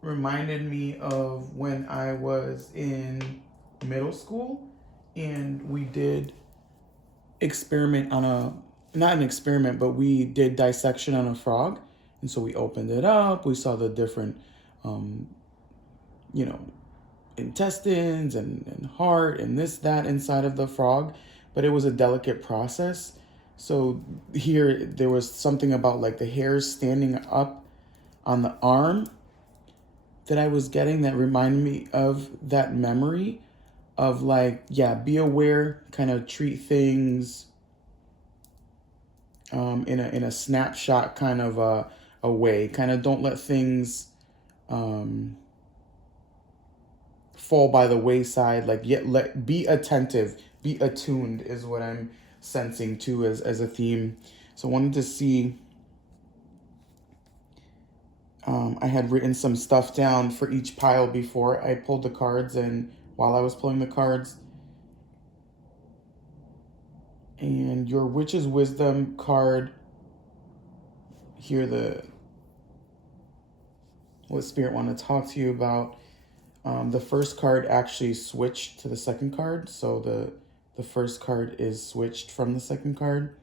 reminded me of when I was in middle school and we did experiment on a not an experiment, but we did dissection on a frog. And so we opened it up, we saw the different you know intestines and heart and this that inside of the frog, but it was a delicate process. So here there was something about like the hairs standing up on the arm that I was getting that reminded me of that memory of like, yeah, be aware, kind of treat things in a snapshot kind of a way. Kind of don't let things fall by the wayside. Like yet let be attentive, be attuned is what I'm sensing too as a theme. So I wanted to see. I had written some stuff down for each pile before I pulled the cards, and while I was pulling the cards. And your Witch's Wisdom card, here what Spirit want to talk to you about. The first card actually switched to the second card, so the first card is switched from the second card.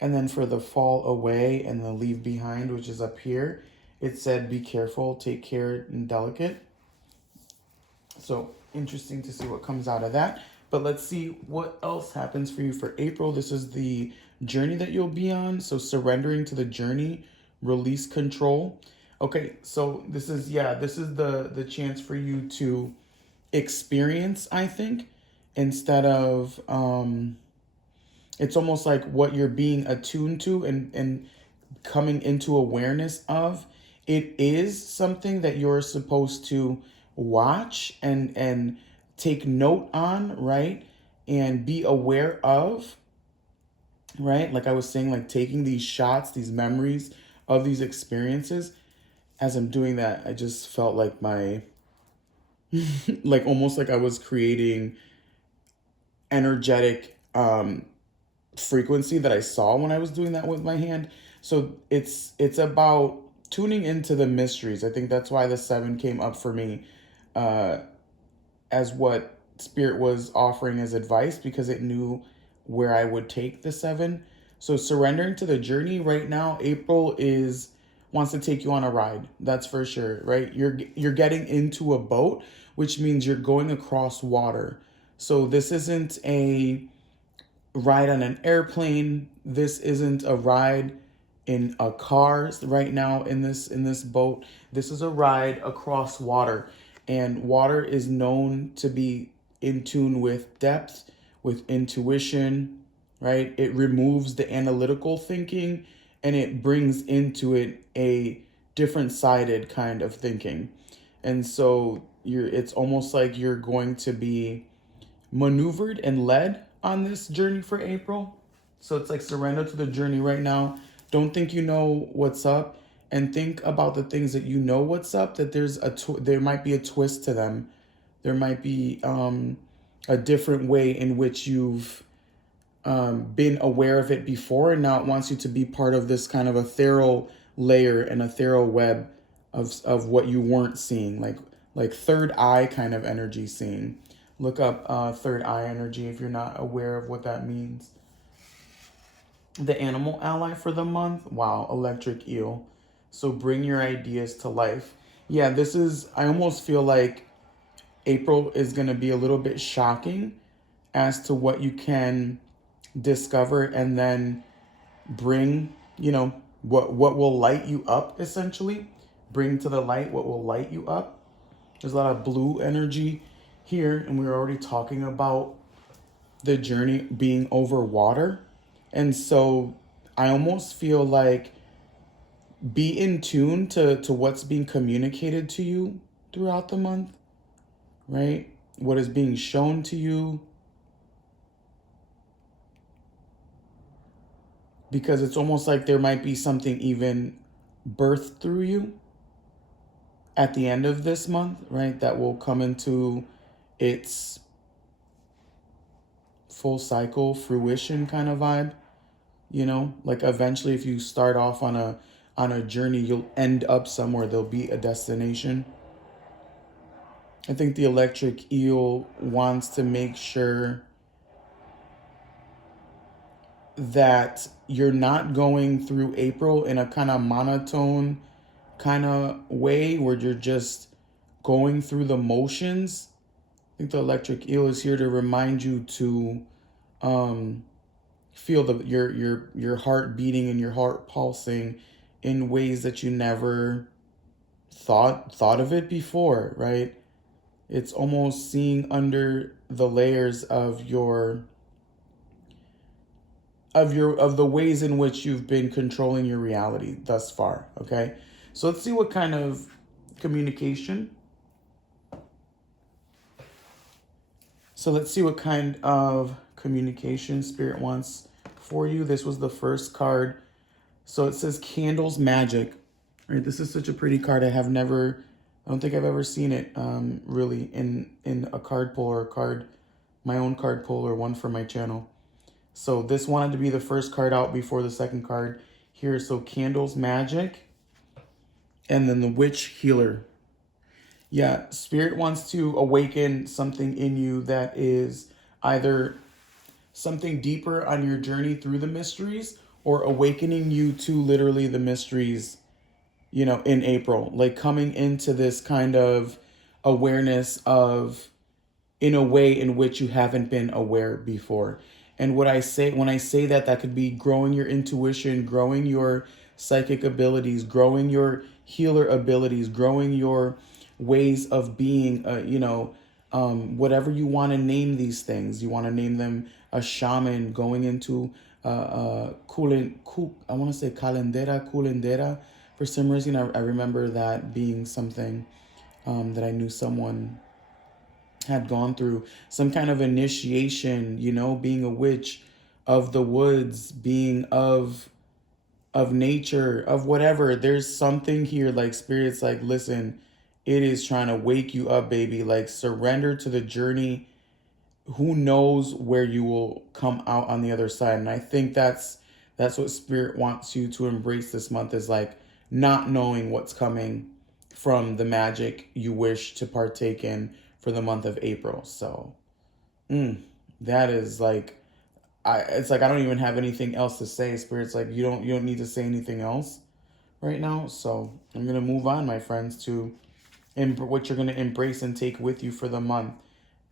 And then for the fall away and the leave behind, which is up here, it said be careful, take care, and delicate. So interesting to see what comes out of that. But let's see what else happens for you for April. This is the journey that you'll be on. So surrendering to the journey, release control. Okay, so this is the chance for you to experience, I think, instead of it's almost like what you're being attuned to and coming into awareness of. It is something that you're supposed to watch and take note on, right? And be aware of, right? Like I was saying, like taking these shots, these memories of these experiences. As I'm doing that, I just felt like my like almost like I was creating energetic frequency that I saw when I was doing that with my hand. So it's about tuning into the mysteries. I think that's why the 7 came up for me, as what Spirit was offering as advice, because it knew where I would take the 7. So surrendering to the journey right now, April is wants to take you on a ride. That's for sure, right? You're getting into a boat, which means you're going across water. So this isn't a ride on an airplane. This isn't a ride in a car right now in this boat. This is a ride across water. And water is known to be in tune with depth, with intuition, right? It removes the analytical thinking and it brings into it a different sided kind of thinking. And so it's almost like you're going to be maneuvered and led on this journey for April. So it's like surrender to the journey right now. Don't think you know what's up, and think about the things that you know what's up. That there might be a twist to them. There might be a different way in which you've been aware of it before, and now it wants you to be part of this kind of ethereal layer and ethereal web of what you weren't seeing, like third eye kind of energy seeing. Look up third eye energy if you're not aware of what that means. The animal ally for the month, wow, electric eel. So bring your ideas to life. Yeah, I almost feel like April is going to be a little bit shocking as to what you can discover and then bring, what will light you up, essentially. Bring to the light what will light you up. There's a lot of blue energy here, and we were already talking about the journey being over water. And so I almost feel like be in tune to what's being communicated to you throughout the month, right? What is being shown to you. Because it's almost like there might be something even birthed through you at the end of this month, right? That will come into its full cycle fruition kind of vibe. Like eventually if you start off on a journey, you'll end up somewhere. There'll be a destination. I think the electric eel wants to make sure that you're not going through April in a kind of monotone kind of way where you're just going through the motions. I think the electric eel is here to remind you to feel your heart beating and your heart pulsing in ways that you never thought of it before, right? It's almost seeing under the layers of the ways in which you've been controlling your reality thus far, okay? So let's see what kind of communication. So let's see what kind of communication Spirit wants for you. This was the first card. So it says Candles Magic. Right, this is such a pretty card. I don't think I've ever seen it really in a card pull or my own card pull or one for my channel. So this wanted to be the first card out before the second card here. So Candles Magic, and then the Witch Healer. Yeah, Spirit wants to awaken something in you that is either something deeper on your journey through the mysteries or awakening you to literally the mysteries, in April. Like coming into this kind of awareness of, in a way in which you haven't been aware before. And when I say that could be growing your intuition, growing your psychic abilities, growing your healer abilities, growing your ways of being, whatever you want to name these things. You want to name them a shaman, going into I want to say curandera. For some reason, I remember that being something that I knew someone had gone through. Some kind of initiation, being a witch of the woods, being of nature, of whatever. There's something here, like Spirit's like, listen, it is trying to wake you up, baby. Like, surrender to the journey. Who knows where you will come out on the other side? And I think that's what Spirit wants you to embrace this month, is like not knowing what's coming from the magic you wish to partake in for the month of April. So that is like, it's like I don't even have anything else to say. Spirit's like, you don't need to say anything else right now. So I'm gonna move on, my friends, to what you're gonna embrace and take with you for the month.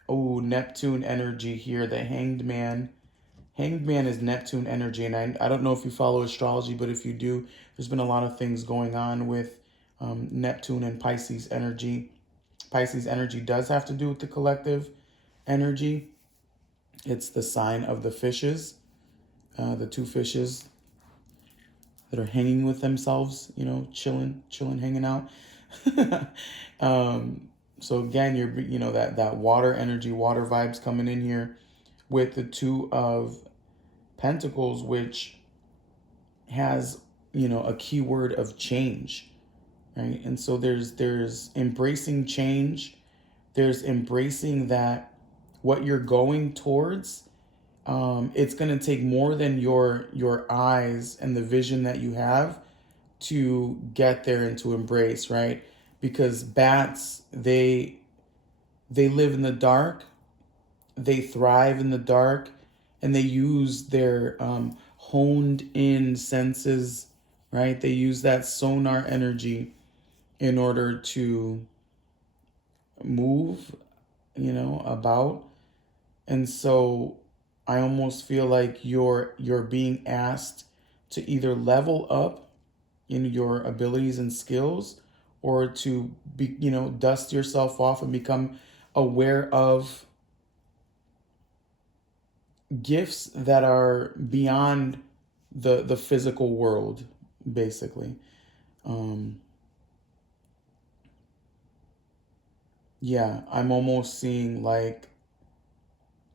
Oh, Neptune energy here. The Hanged Man. Hanged Man is Neptune energy, and I don't know if you follow astrology, but if you do, there's been a lot of things going on with Neptune and Pisces energy. Pisces energy does have to do with the collective energy. It's the sign of the fishes, the two fishes that are hanging with themselves, chilling, hanging out. So again, that water energy, water vibes coming in here with the Two of Pentacles, which has, a keyword of change, right? And so there's embracing change. There's embracing that what you're going towards, it's going to take more than your eyes and the vision that you have to get there and to embrace, right? Because bats, they live in the dark, they thrive in the dark, and they use their honed in senses, right? They use that sonar energy in order to move, about. And so I almost feel like you're being asked to either level up in your abilities and skills, or to be, dust yourself off and become aware of gifts that are beyond the physical world, basically. Yeah, I'm almost seeing like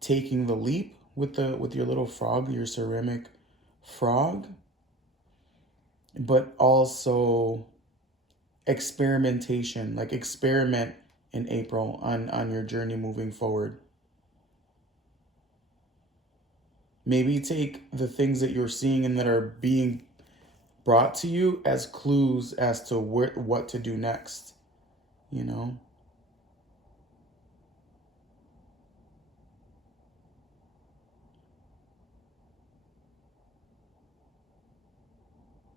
taking the leap with your little frog, your ceramic frog, but also experimentation, like experiment in April on your journey moving forward. Maybe take the things that you're seeing and that are being brought to you as clues as to what to do next, you know?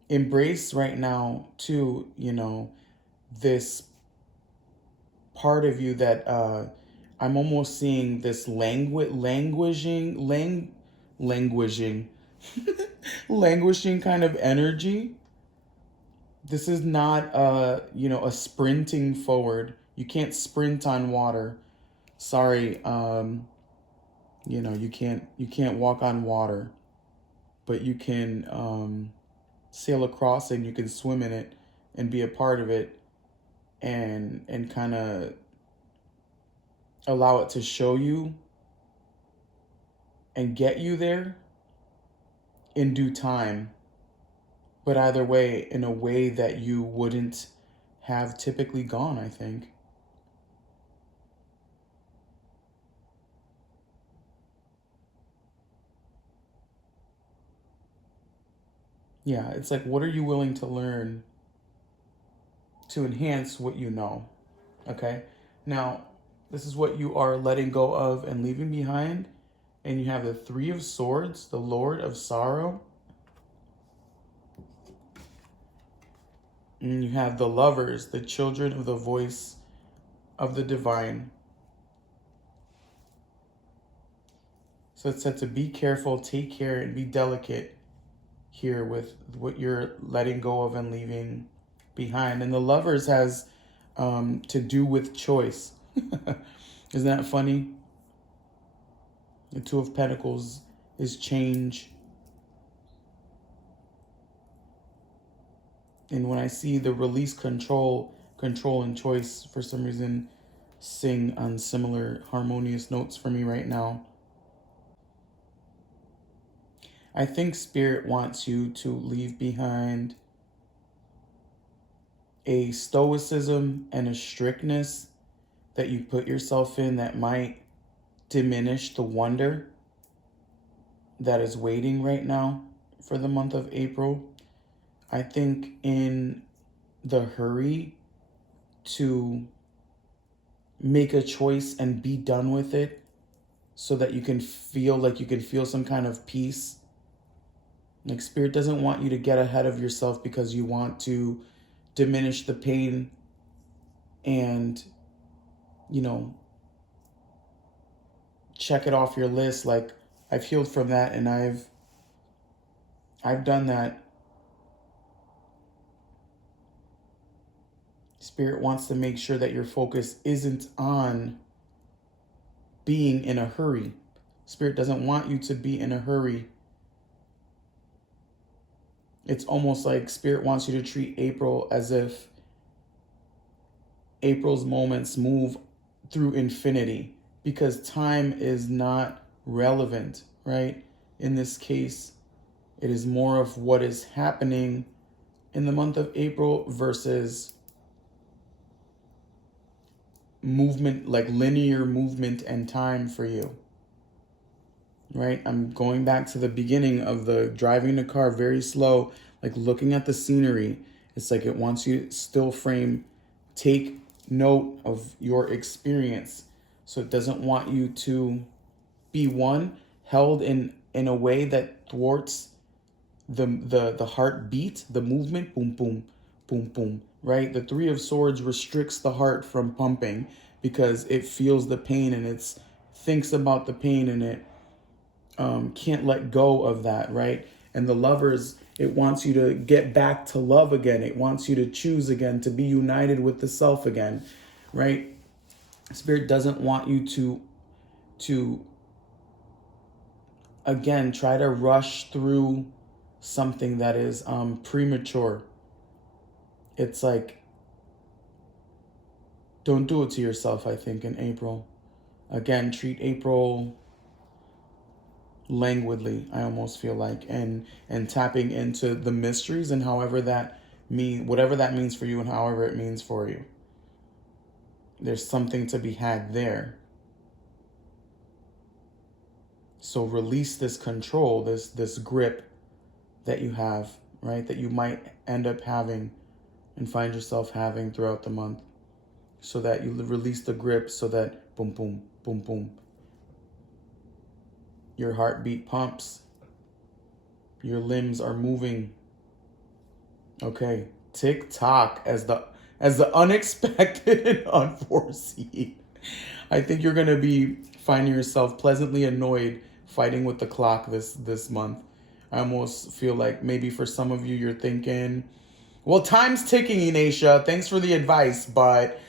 Embrace right now, too, this part of you that I'm almost seeing this languishing, languishing kind of energy. This is not a sprinting forward. You can't sprint on water. Sorry, you can't walk on water, but you can sail across, and you can swim in it and be a part of it, and kind of allow it to show you and get you there in due time. But either way, in a way that you wouldn't have typically gone, I think. Yeah, it's like, what are you willing to learn to enhance what you know? Okay? Now, this is what you are letting go of and leaving behind. And you have the Three of Swords, the Lord of Sorrow. And you have the Lovers, the children of the voice of the divine. So it said to be careful, take care, and be delicate here with what you're letting go of and leaving behind. And the Lovers has to do with choice. Isn't that funny? The Two of Pentacles is change. And when I see the release, control, and choice, for some reason, sing on similar harmonious notes for me right now. I think Spirit wants you to leave behind a stoicism and a strictness that you put yourself in that might diminish the wonder that is waiting right now for the month of April. I think in the hurry to make a choice and be done with it so that you can feel like you can feel some kind of peace. Like Spirit doesn't want you to get ahead of yourself because you want to diminish the pain and, you know, check it off your list. Like, I've healed from that, and I've done that. Spirit wants to make sure that your focus isn't on being in a hurry. Spirit doesn't want you to be in a hurry. It's almost like Spirit wants you to treat April as if April's moments move through infinity, because time is not relevant, right? In this case, it is more of what is happening in the month of April versus movement, like linear movement and time for you, right? I'm going back to the beginning of the driving the car very slow, like looking at the scenery. It's like it wants you to still frame, take note of your experience. So it doesn't want you to be held in a way that thwarts the heartbeat, the movement, boom, boom, boom, boom, right? The Three of Swords restricts the heart from pumping because it feels the pain and it's thinks about the pain and it can't let go of that, right? And the Lovers, it wants you to get back to love again. It wants you to choose again, to be united with the self again, right? Spirit doesn't want you to again try to rush through something that is premature. It's like, don't do it to yourself, I think, in April. Again, treat April languidly, I almost feel like, and tapping into the mysteries and whatever that means for you and however it means for you. There's something to be had there. So release this control, this grip that you have, right? That you might end up having and find yourself having throughout the month. So that you release the grip, so that boom, boom, boom, boom. Your heartbeat pumps. Your limbs are moving. Okay. Tick tock as the unexpected and unforeseen. I think you're gonna be finding yourself pleasantly annoyed fighting with the clock this month. I almost feel like maybe for some of you you're thinking, well, time's ticking, Ineisha. Thanks for the advice, but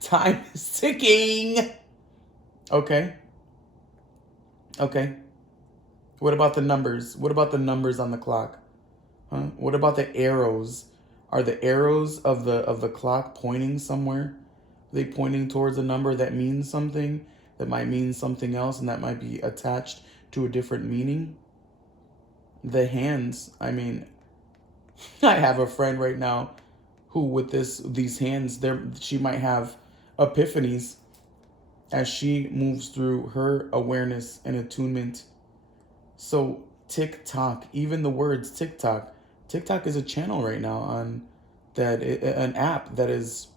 time is ticking. Okay. Okay. What about the numbers? What about the numbers on the clock? Huh? What about the arrows? Are the arrows of the clock pointing somewhere? Are they pointing towards a number that means something, that might mean something else, and that might be attached to a different meaning? The hands, I mean, I have a friend right now who with these hands, she might have epiphanies as she moves through her awareness and attunement. So TikTok, even the words TikTok, TikTok is a channel right now on an app that is,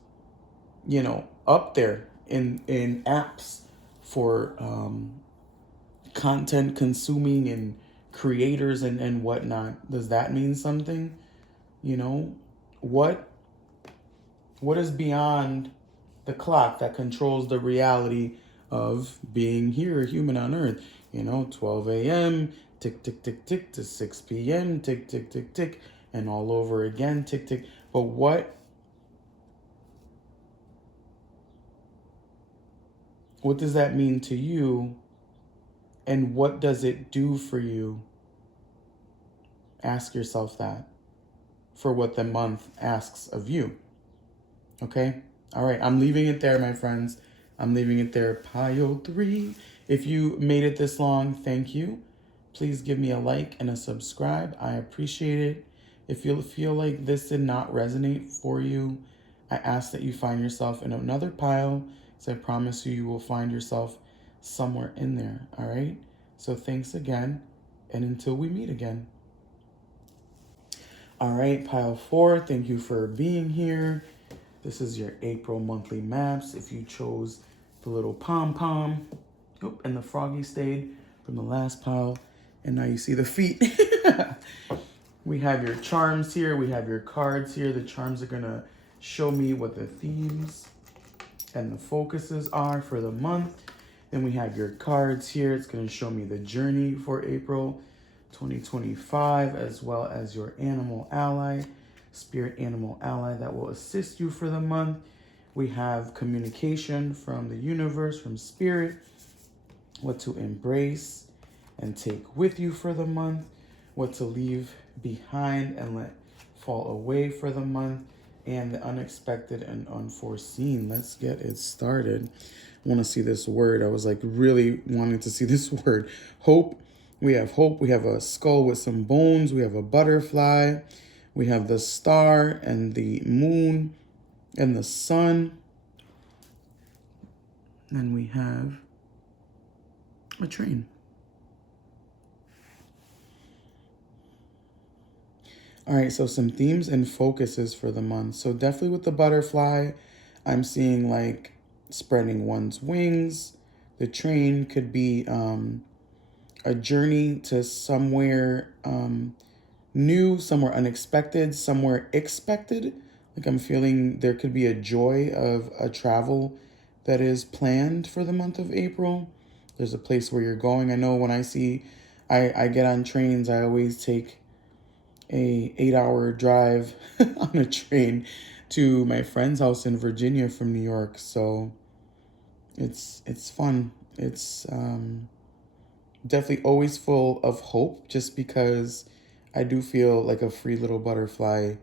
up there in apps for content consuming and creators and whatnot. Does that mean something? You know, what what is beyond the clock that controls the reality of being here, a human on Earth? 12 a.m., tick, tick, tick, tick, to 6 p.m., tick, tick, tick, tick, and all over again, tick, tick. But what does that mean to you? And what does it do for you? Ask yourself that for what the month asks of you. Okay? All right, I'm leaving it there, my friends. I'm leaving it there. Pile 3. If you made it this long, thank you. Please give me a like and a subscribe. I appreciate it. If you feel like this did not resonate for you, I ask that you find yourself in another pile, so I promise you will find yourself somewhere in there, all right? So thanks again, and until we meet again. All right, pile 4, thank you for being here. This is your April monthly maps. If you chose the little pom-pom, and the froggy stayed from the last pile, and now you see the feet. We have your charms here. We have your cards here. The charms are gonna show me what the themes and the focuses are for the month. Then we have your cards here. It's gonna show me the journey for April 2025, as well as your animal ally, spirit animal ally that will assist you for the month. We have communication from the universe, from spirit, what to embrace and take with you for the month, what to leave behind and let fall away for the month, and the unexpected and unforeseen. Let's get it started. I want to see this word. I was like really wanting to see this word. Hope. We have hope. We have a skull with some bones. We have a butterfly. We have the star and the moon and the sun. And we have a train. All right, so some themes and focuses for the month. So definitely with the butterfly, I'm seeing like spreading one's wings. The train could be a journey to somewhere new, somewhere unexpected, somewhere expected. Like I'm feeling there could be a joy of a travel that is planned for the month of April. There's a place where you're going. I know when I get on trains, I always take a 8-hour drive on a train to my friend's house in Virginia from New York. So it's fun. It's definitely always full of hope, just because I do feel like a free little butterfly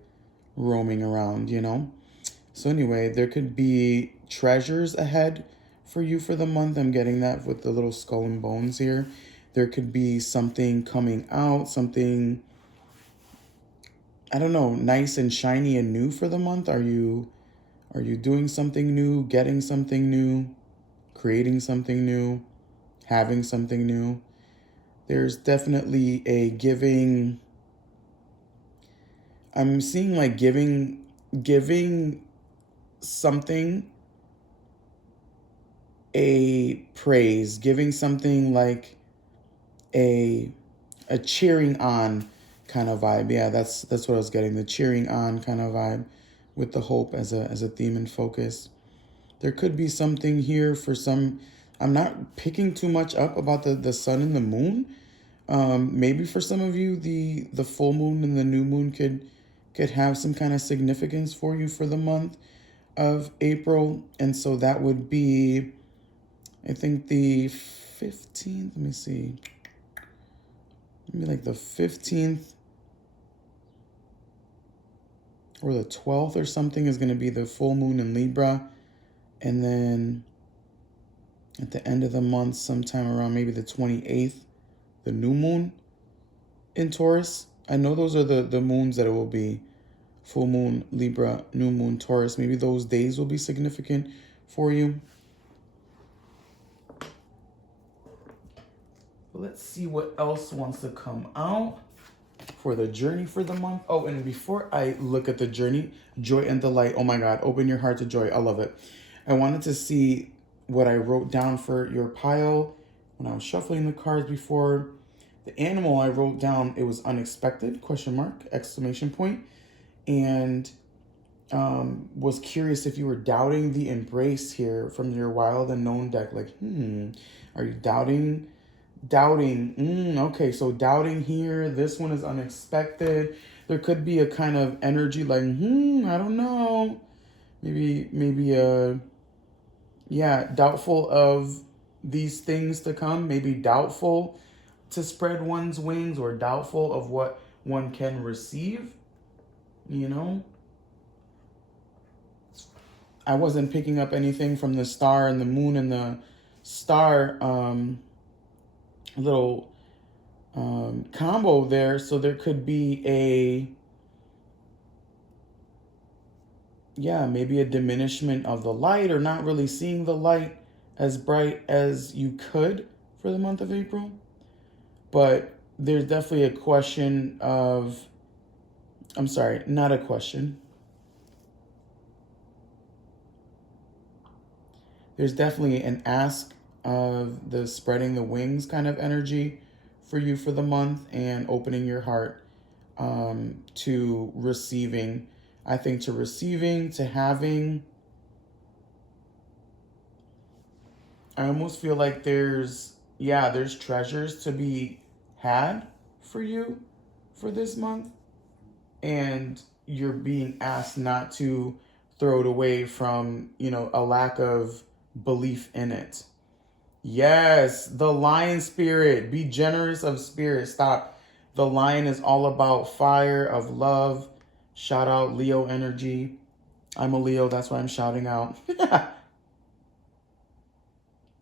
roaming around, you know? So anyway, there could be treasures ahead for you for the month. I'm getting that with the little skull and bones here. There could be something coming out, something, I don't know, nice and shiny and new for the month. Are you doing something new, getting something new, creating something new, having something new? There's definitely a giving. I'm seeing like giving something a praise, giving something like a cheering on kind of vibe. Yeah, that's what I was getting, the cheering on kind of vibe with the hope as a theme and focus. There could be something here for some. I'm not picking too much up about the sun and the moon. Maybe for some of you, the full moon and the new moon could have some kind of significance for you for the month of April. And so that would be, I think, the 15th. Let me see. Maybe like the 15th or the 12th or something is going to be the full moon in Libra. And then at the end of the month, sometime around maybe the 28th, the new moon in Taurus. I know those are the moons that it will be. Full moon, Libra, new moon, Taurus. Maybe those days will be significant for you. Let's see what else wants to come out for the journey for the month. Oh, and before I look at the journey, joy and delight. Oh my God, open your heart to joy. I love it. I wanted to see what I wrote down for your pile when I was shuffling the cards before. The animal I wrote down, it was unexpected, question mark, exclamation point. And was curious if you were doubting the embrace here from your wild unknown deck. Like, are you doubting? Okay, so doubting here. This one is unexpected. There could be a kind of energy like, I don't know. Maybe doubtful of these things to come. Maybe doubtful to spread one's wings, or doubtful of what one can receive, you know? I wasn't picking up anything from the star and the moon and the star little combo there. So there could be maybe a diminishment of the light, or not really seeing the light as bright as you could for the month of April. But there's definitely a question of I'm sorry, not a question. There's definitely an ask of the spreading the wings kind of energy for you for the month and opening your heart to receiving. I think to receiving, to having. I almost feel like there's treasures to be had for you for this month. And you're being asked not to throw it away from, a lack of belief in it. Yes, the lion spirit. Be generous of spirit. Stop. The lion is all about fire, of love. Shout out Leo energy. I'm a Leo, that's why I'm shouting out.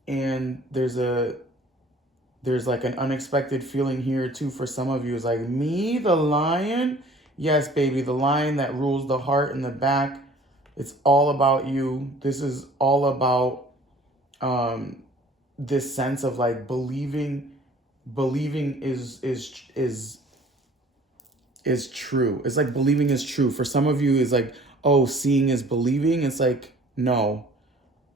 And there's like an unexpected feeling here too for some of you. It's like, me, the lion? Yes, baby, the lion that rules the heart and the back. It's all about you. This is all about this sense of like believing is true. It's like believing is true. For some of you, it's like, oh, seeing is believing. It's like, no,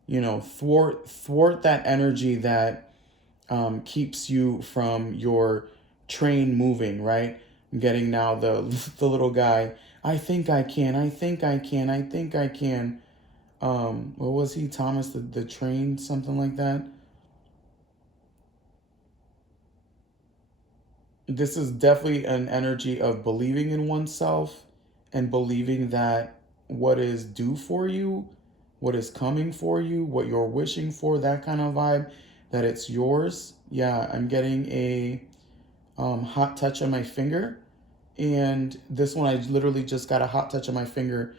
thwart that energy that keeps you from your train moving, right? I'm getting now the the little guy. I think I can. I think I can. I think I can. What was he? Thomas the train, something like that. This is definitely an energy of believing in oneself and believing that what is due for you, what is coming for you, what you're wishing for, that kind of vibe, that it's yours. Yeah, I'm getting a hot touch on my finger. And this one, I literally just got a hot touch on my finger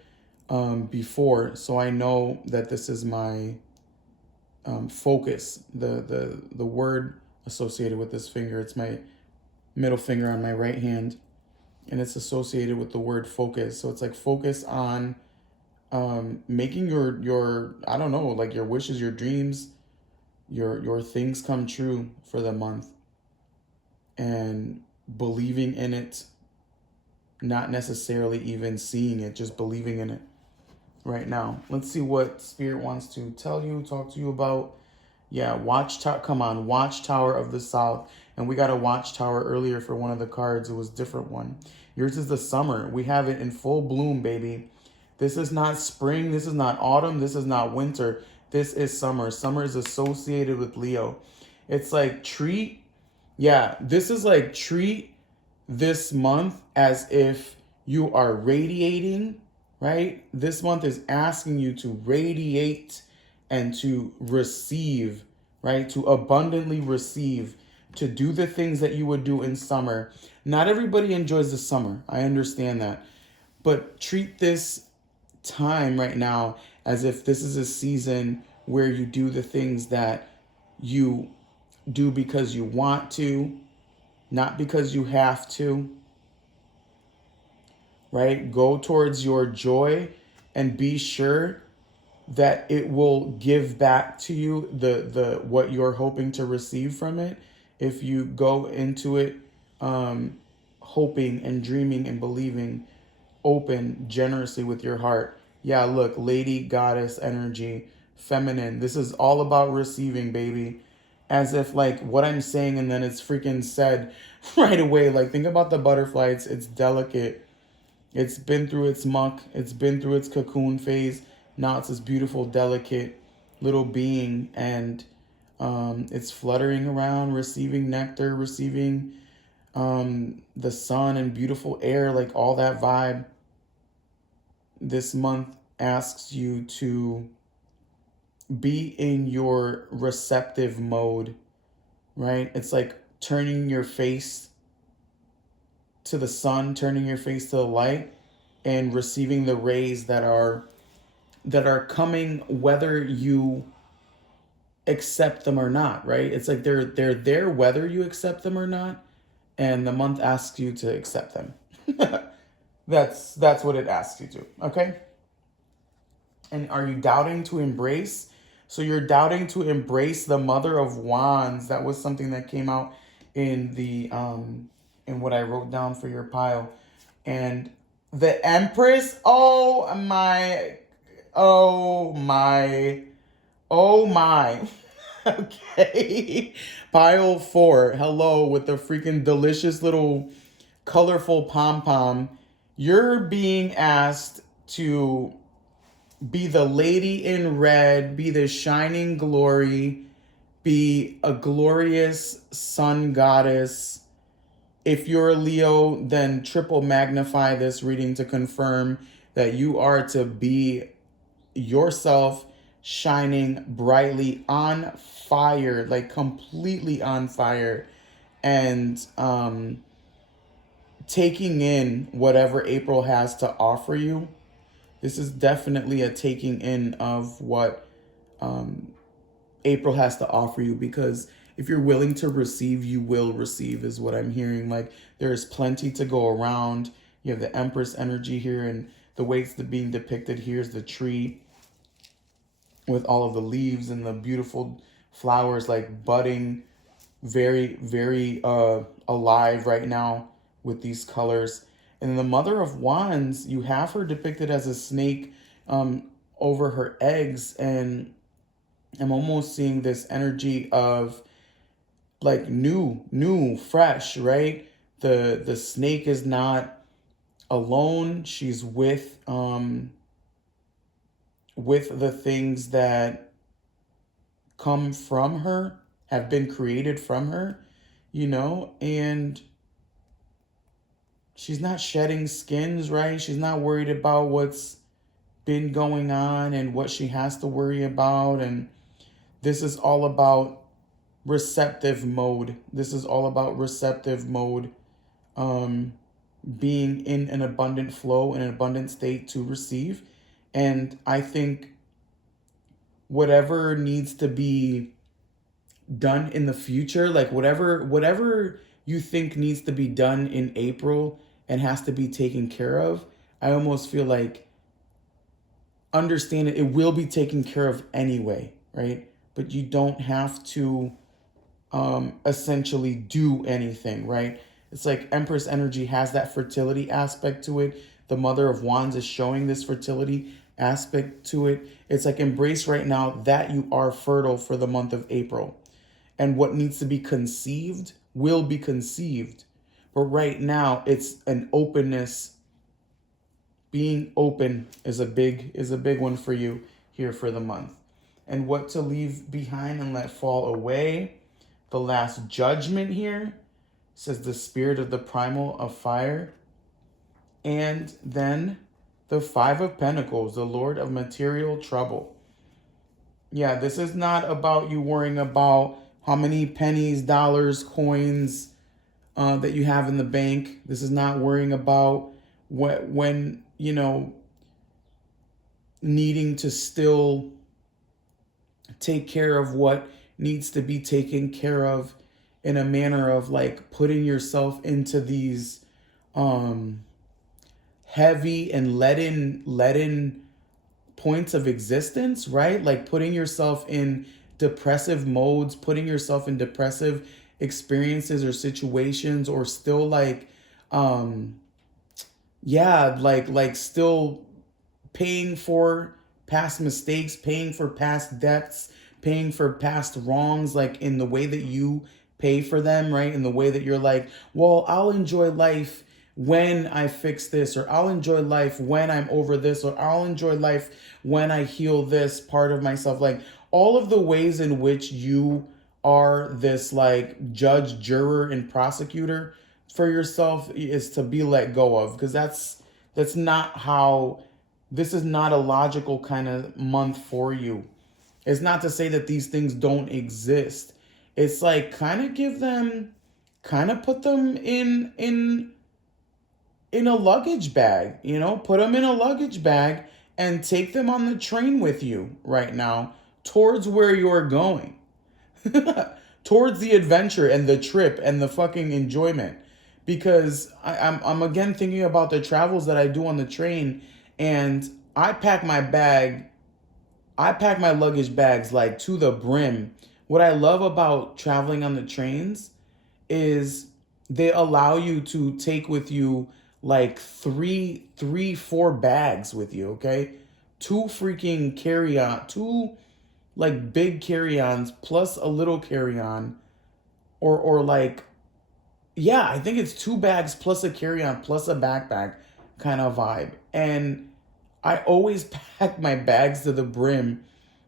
before. So I know that this is my focus, the word associated with this finger. It's my middle finger on my right hand, and it's associated with the word focus. So it's like focus on making your I don't know, like your wishes, your dreams, your things come true for the month, and believing in it, not necessarily even seeing it, just believing in it right now. Let's see what spirit wants to tell you, talk to you about. Yeah, Watchtower. Come on, Watchtower of the South. And we got a Watchtower earlier for one of the cards. It was a different one. Yours is the summer. We have it in full bloom, baby. This is not spring. This is not autumn. This is not winter. This is summer. Summer is associated with Leo. It's like treat. Yeah, this is like treat this month as if you are radiating, right? This month is asking you to radiate and to receive, right? To abundantly receive, to do the things that you would do in summer. Not everybody enjoys the summer. I understand that. But treat this time right now as if this is a season where you do the things that you do because you want to, not because you have to, right? Go towards your joy and be sure that it will give back to you the what you're hoping to receive from it if you go into it hoping and dreaming and believing, open generously with your heart. Yeah, look, lady goddess energy, feminine. This is all about receiving, baby. As if like what I'm saying and then it's freaking said right away. Like think about the butterfly. It's delicate. It's been through its muck. It's been through its cocoon phase. Now it's this beautiful, delicate little being, and it's fluttering around, receiving nectar, receiving the sun and beautiful air, like all that vibe. This month asks you to be in your receptive mode, right? It's like turning your face to the sun, turning your face to the light, and receiving the rays that are coming whether you accept them or not, right? It's like they're there whether you accept them or not, and the month asks you to accept them. That's what it asks you to, okay? And are you doubting to embrace? So you're doubting to embrace the Mother of Wands. That was something that came out in the in what I wrote down for your pile. And The Empress. Oh my, oh my. Okay. Pile 4. Hello with the freaking delicious little colorful pom pom. You're being asked to be the lady in red, be the shining glory, be a glorious sun goddess. If you're a Leo, then triple magnify this reading to confirm that you are to be yourself, shining brightly on fire, like completely on fire, and taking in whatever April has to offer you. This is definitely a taking in of what April has to offer you, because if you're willing to receive, you will receive, is what I'm hearing. Like, there's plenty to go around. You have the Empress energy here, and the way it's being depicted here is the tree with all of the leaves and the beautiful flowers like budding, very, very alive right now with these colors. And then the Mother of Wands, you have her depicted as a snake over her eggs, and I'm almost seeing this energy of like new, fresh, right? The snake is not alone. She's with the things that come from her, have been created from her, and she's not shedding skins, right? She's not worried about what's been going on and what she has to worry about. And this is all about receptive mode. This is all about receptive mode, being in an abundant flow, in an abundant state to receive. And I think whatever needs to be done in the future, like whatever you think needs to be done in April and has to be taken care of, I almost feel like understand it will be taken care of anyway, right? But you don't have to essentially do anything, right? It's like Empress energy has that fertility aspect to it. The Mother of Wands is showing this fertility aspect to it. It's like embrace right now that you are fertile for the month of April. And what needs to be conceived will be conceived. But right now it's an openness. Being open is a big one for you here for the month. And what to leave behind and let fall away. The Last Judgment here says the spirit of the primal of fire. And then the Five of Pentacles, the Lord of material trouble. Yeah, this is not about you worrying about how many pennies, dollars, coins that you have in the bank. This is not worrying about when needing to still take care of what needs to be taken care of, in a manner of like putting yourself into these heavy and leaden points of existence, right? Like putting yourself in depressive modes, putting yourself in depressive experiences or situations, or still like like still paying for past mistakes, paying for past debts, paying for past wrongs, like in the way that you pay for them, right? In the way that you're like, well, I'll enjoy life when I fix this, or I'll enjoy life when I'm over this, or I'll enjoy life when I heal this part of myself. Like all of the ways in which you are this like judge, juror, and prosecutor for yourself is to be let go of, because that's not how, this is not a logical kind of month for you. It's not to say that these things don't exist. It's like kind of put them in a luggage bag, put them in a luggage bag and take them on the train with you right now towards where you're going, towards the adventure and the trip and the fucking enjoyment. Because I'm again thinking about the travels that I do on the train, and I pack my luggage bags like to the brim. What I love about traveling on the trains is they allow you to take with you like four bags with you, okay? Two freaking carry-on, two like big carry-ons plus a little carry-on, or like, yeah, I think it's two bags plus a carry-on plus a backpack kind of vibe. And I always pack my bags to the brim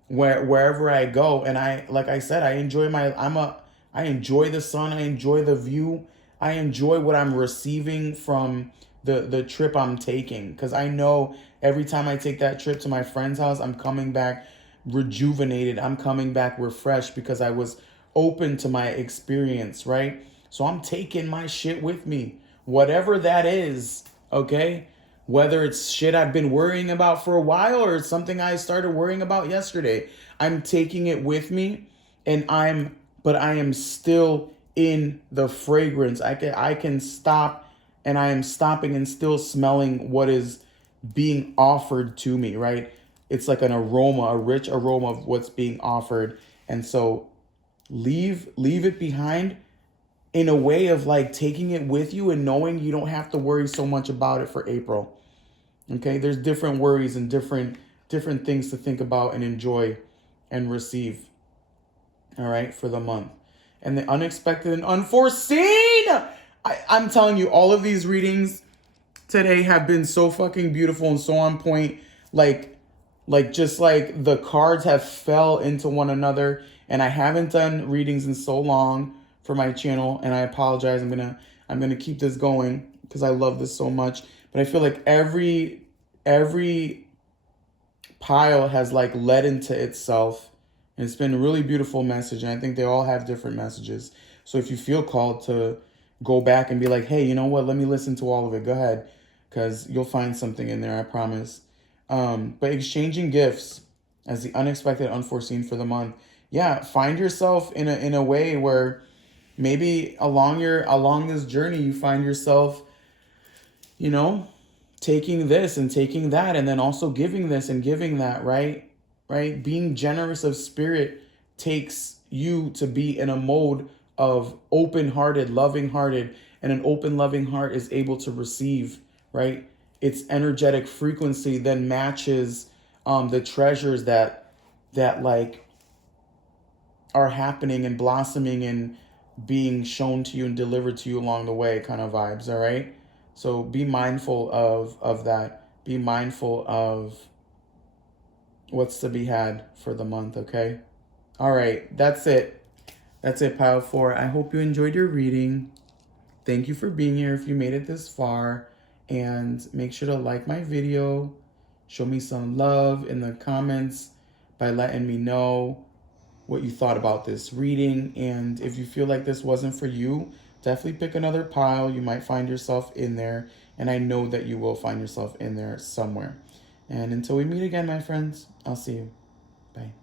wherever I go. And I, like I said, I enjoy the sun, I enjoy the view, I enjoy what I'm receiving from the trip I'm taking, because I know every time I take that trip to my friend's house, I'm coming back rejuvenated, I'm coming back refreshed because I was open to my experience, right? So I'm taking my shit with me, whatever that is, okay? Whether it's shit I've been worrying about for a while or it's something I started worrying about yesterday, I'm taking it with me, and but I am still in the fragrance. I can stop, and I am stopping and still smelling what is being offered to me, right? It's like an aroma, a rich aroma of what's being offered. And so leave it behind, in a way of like taking it with you and knowing you don't have to worry so much about it for April. Okay? There's different worries and different things to think about and enjoy and receive. All right, for the month. And the unexpected and unforeseen. I'm telling you, all of these readings today have been so fucking beautiful and so on point. Just like the cards have fell into one another. And I haven't done readings in so long for my channel, and I apologize. I'm gonna keep this going because I love this so much. But I feel like every pile has like led into itself, and it's been a really beautiful message, and I think they all have different messages. So if you feel called to go back and be like, hey, you know what, let me listen to all of it, go ahead, because you'll find something in there, I promise. But exchanging gifts as the unexpected, unforeseen for the month. Yeah, find yourself in a way where maybe along this journey you find yourself, you know, taking this and taking that, and then also giving this and giving that, right? Right? Being generous of spirit takes you to be in a mode of open-hearted, loving-hearted, and an open, loving heart is able to receive, right? Its energetic frequency then matches the treasures that like are happening and blossoming and being shown to you and delivered to you along the way, kind of vibes, all right? So be mindful of that. Be mindful of what's to be had for the month, okay? All right, that's it. That's it, pile 4. I hope you enjoyed your reading. Thank you for being here if you made it this far. And make sure to like my video. Show me some love in the comments by letting me know what you thought about this reading. And if you feel like this wasn't for you, definitely pick another pile. You might find yourself in there. And I know that you will find yourself in there somewhere. And until we meet again, my friends, I'll see you. Bye.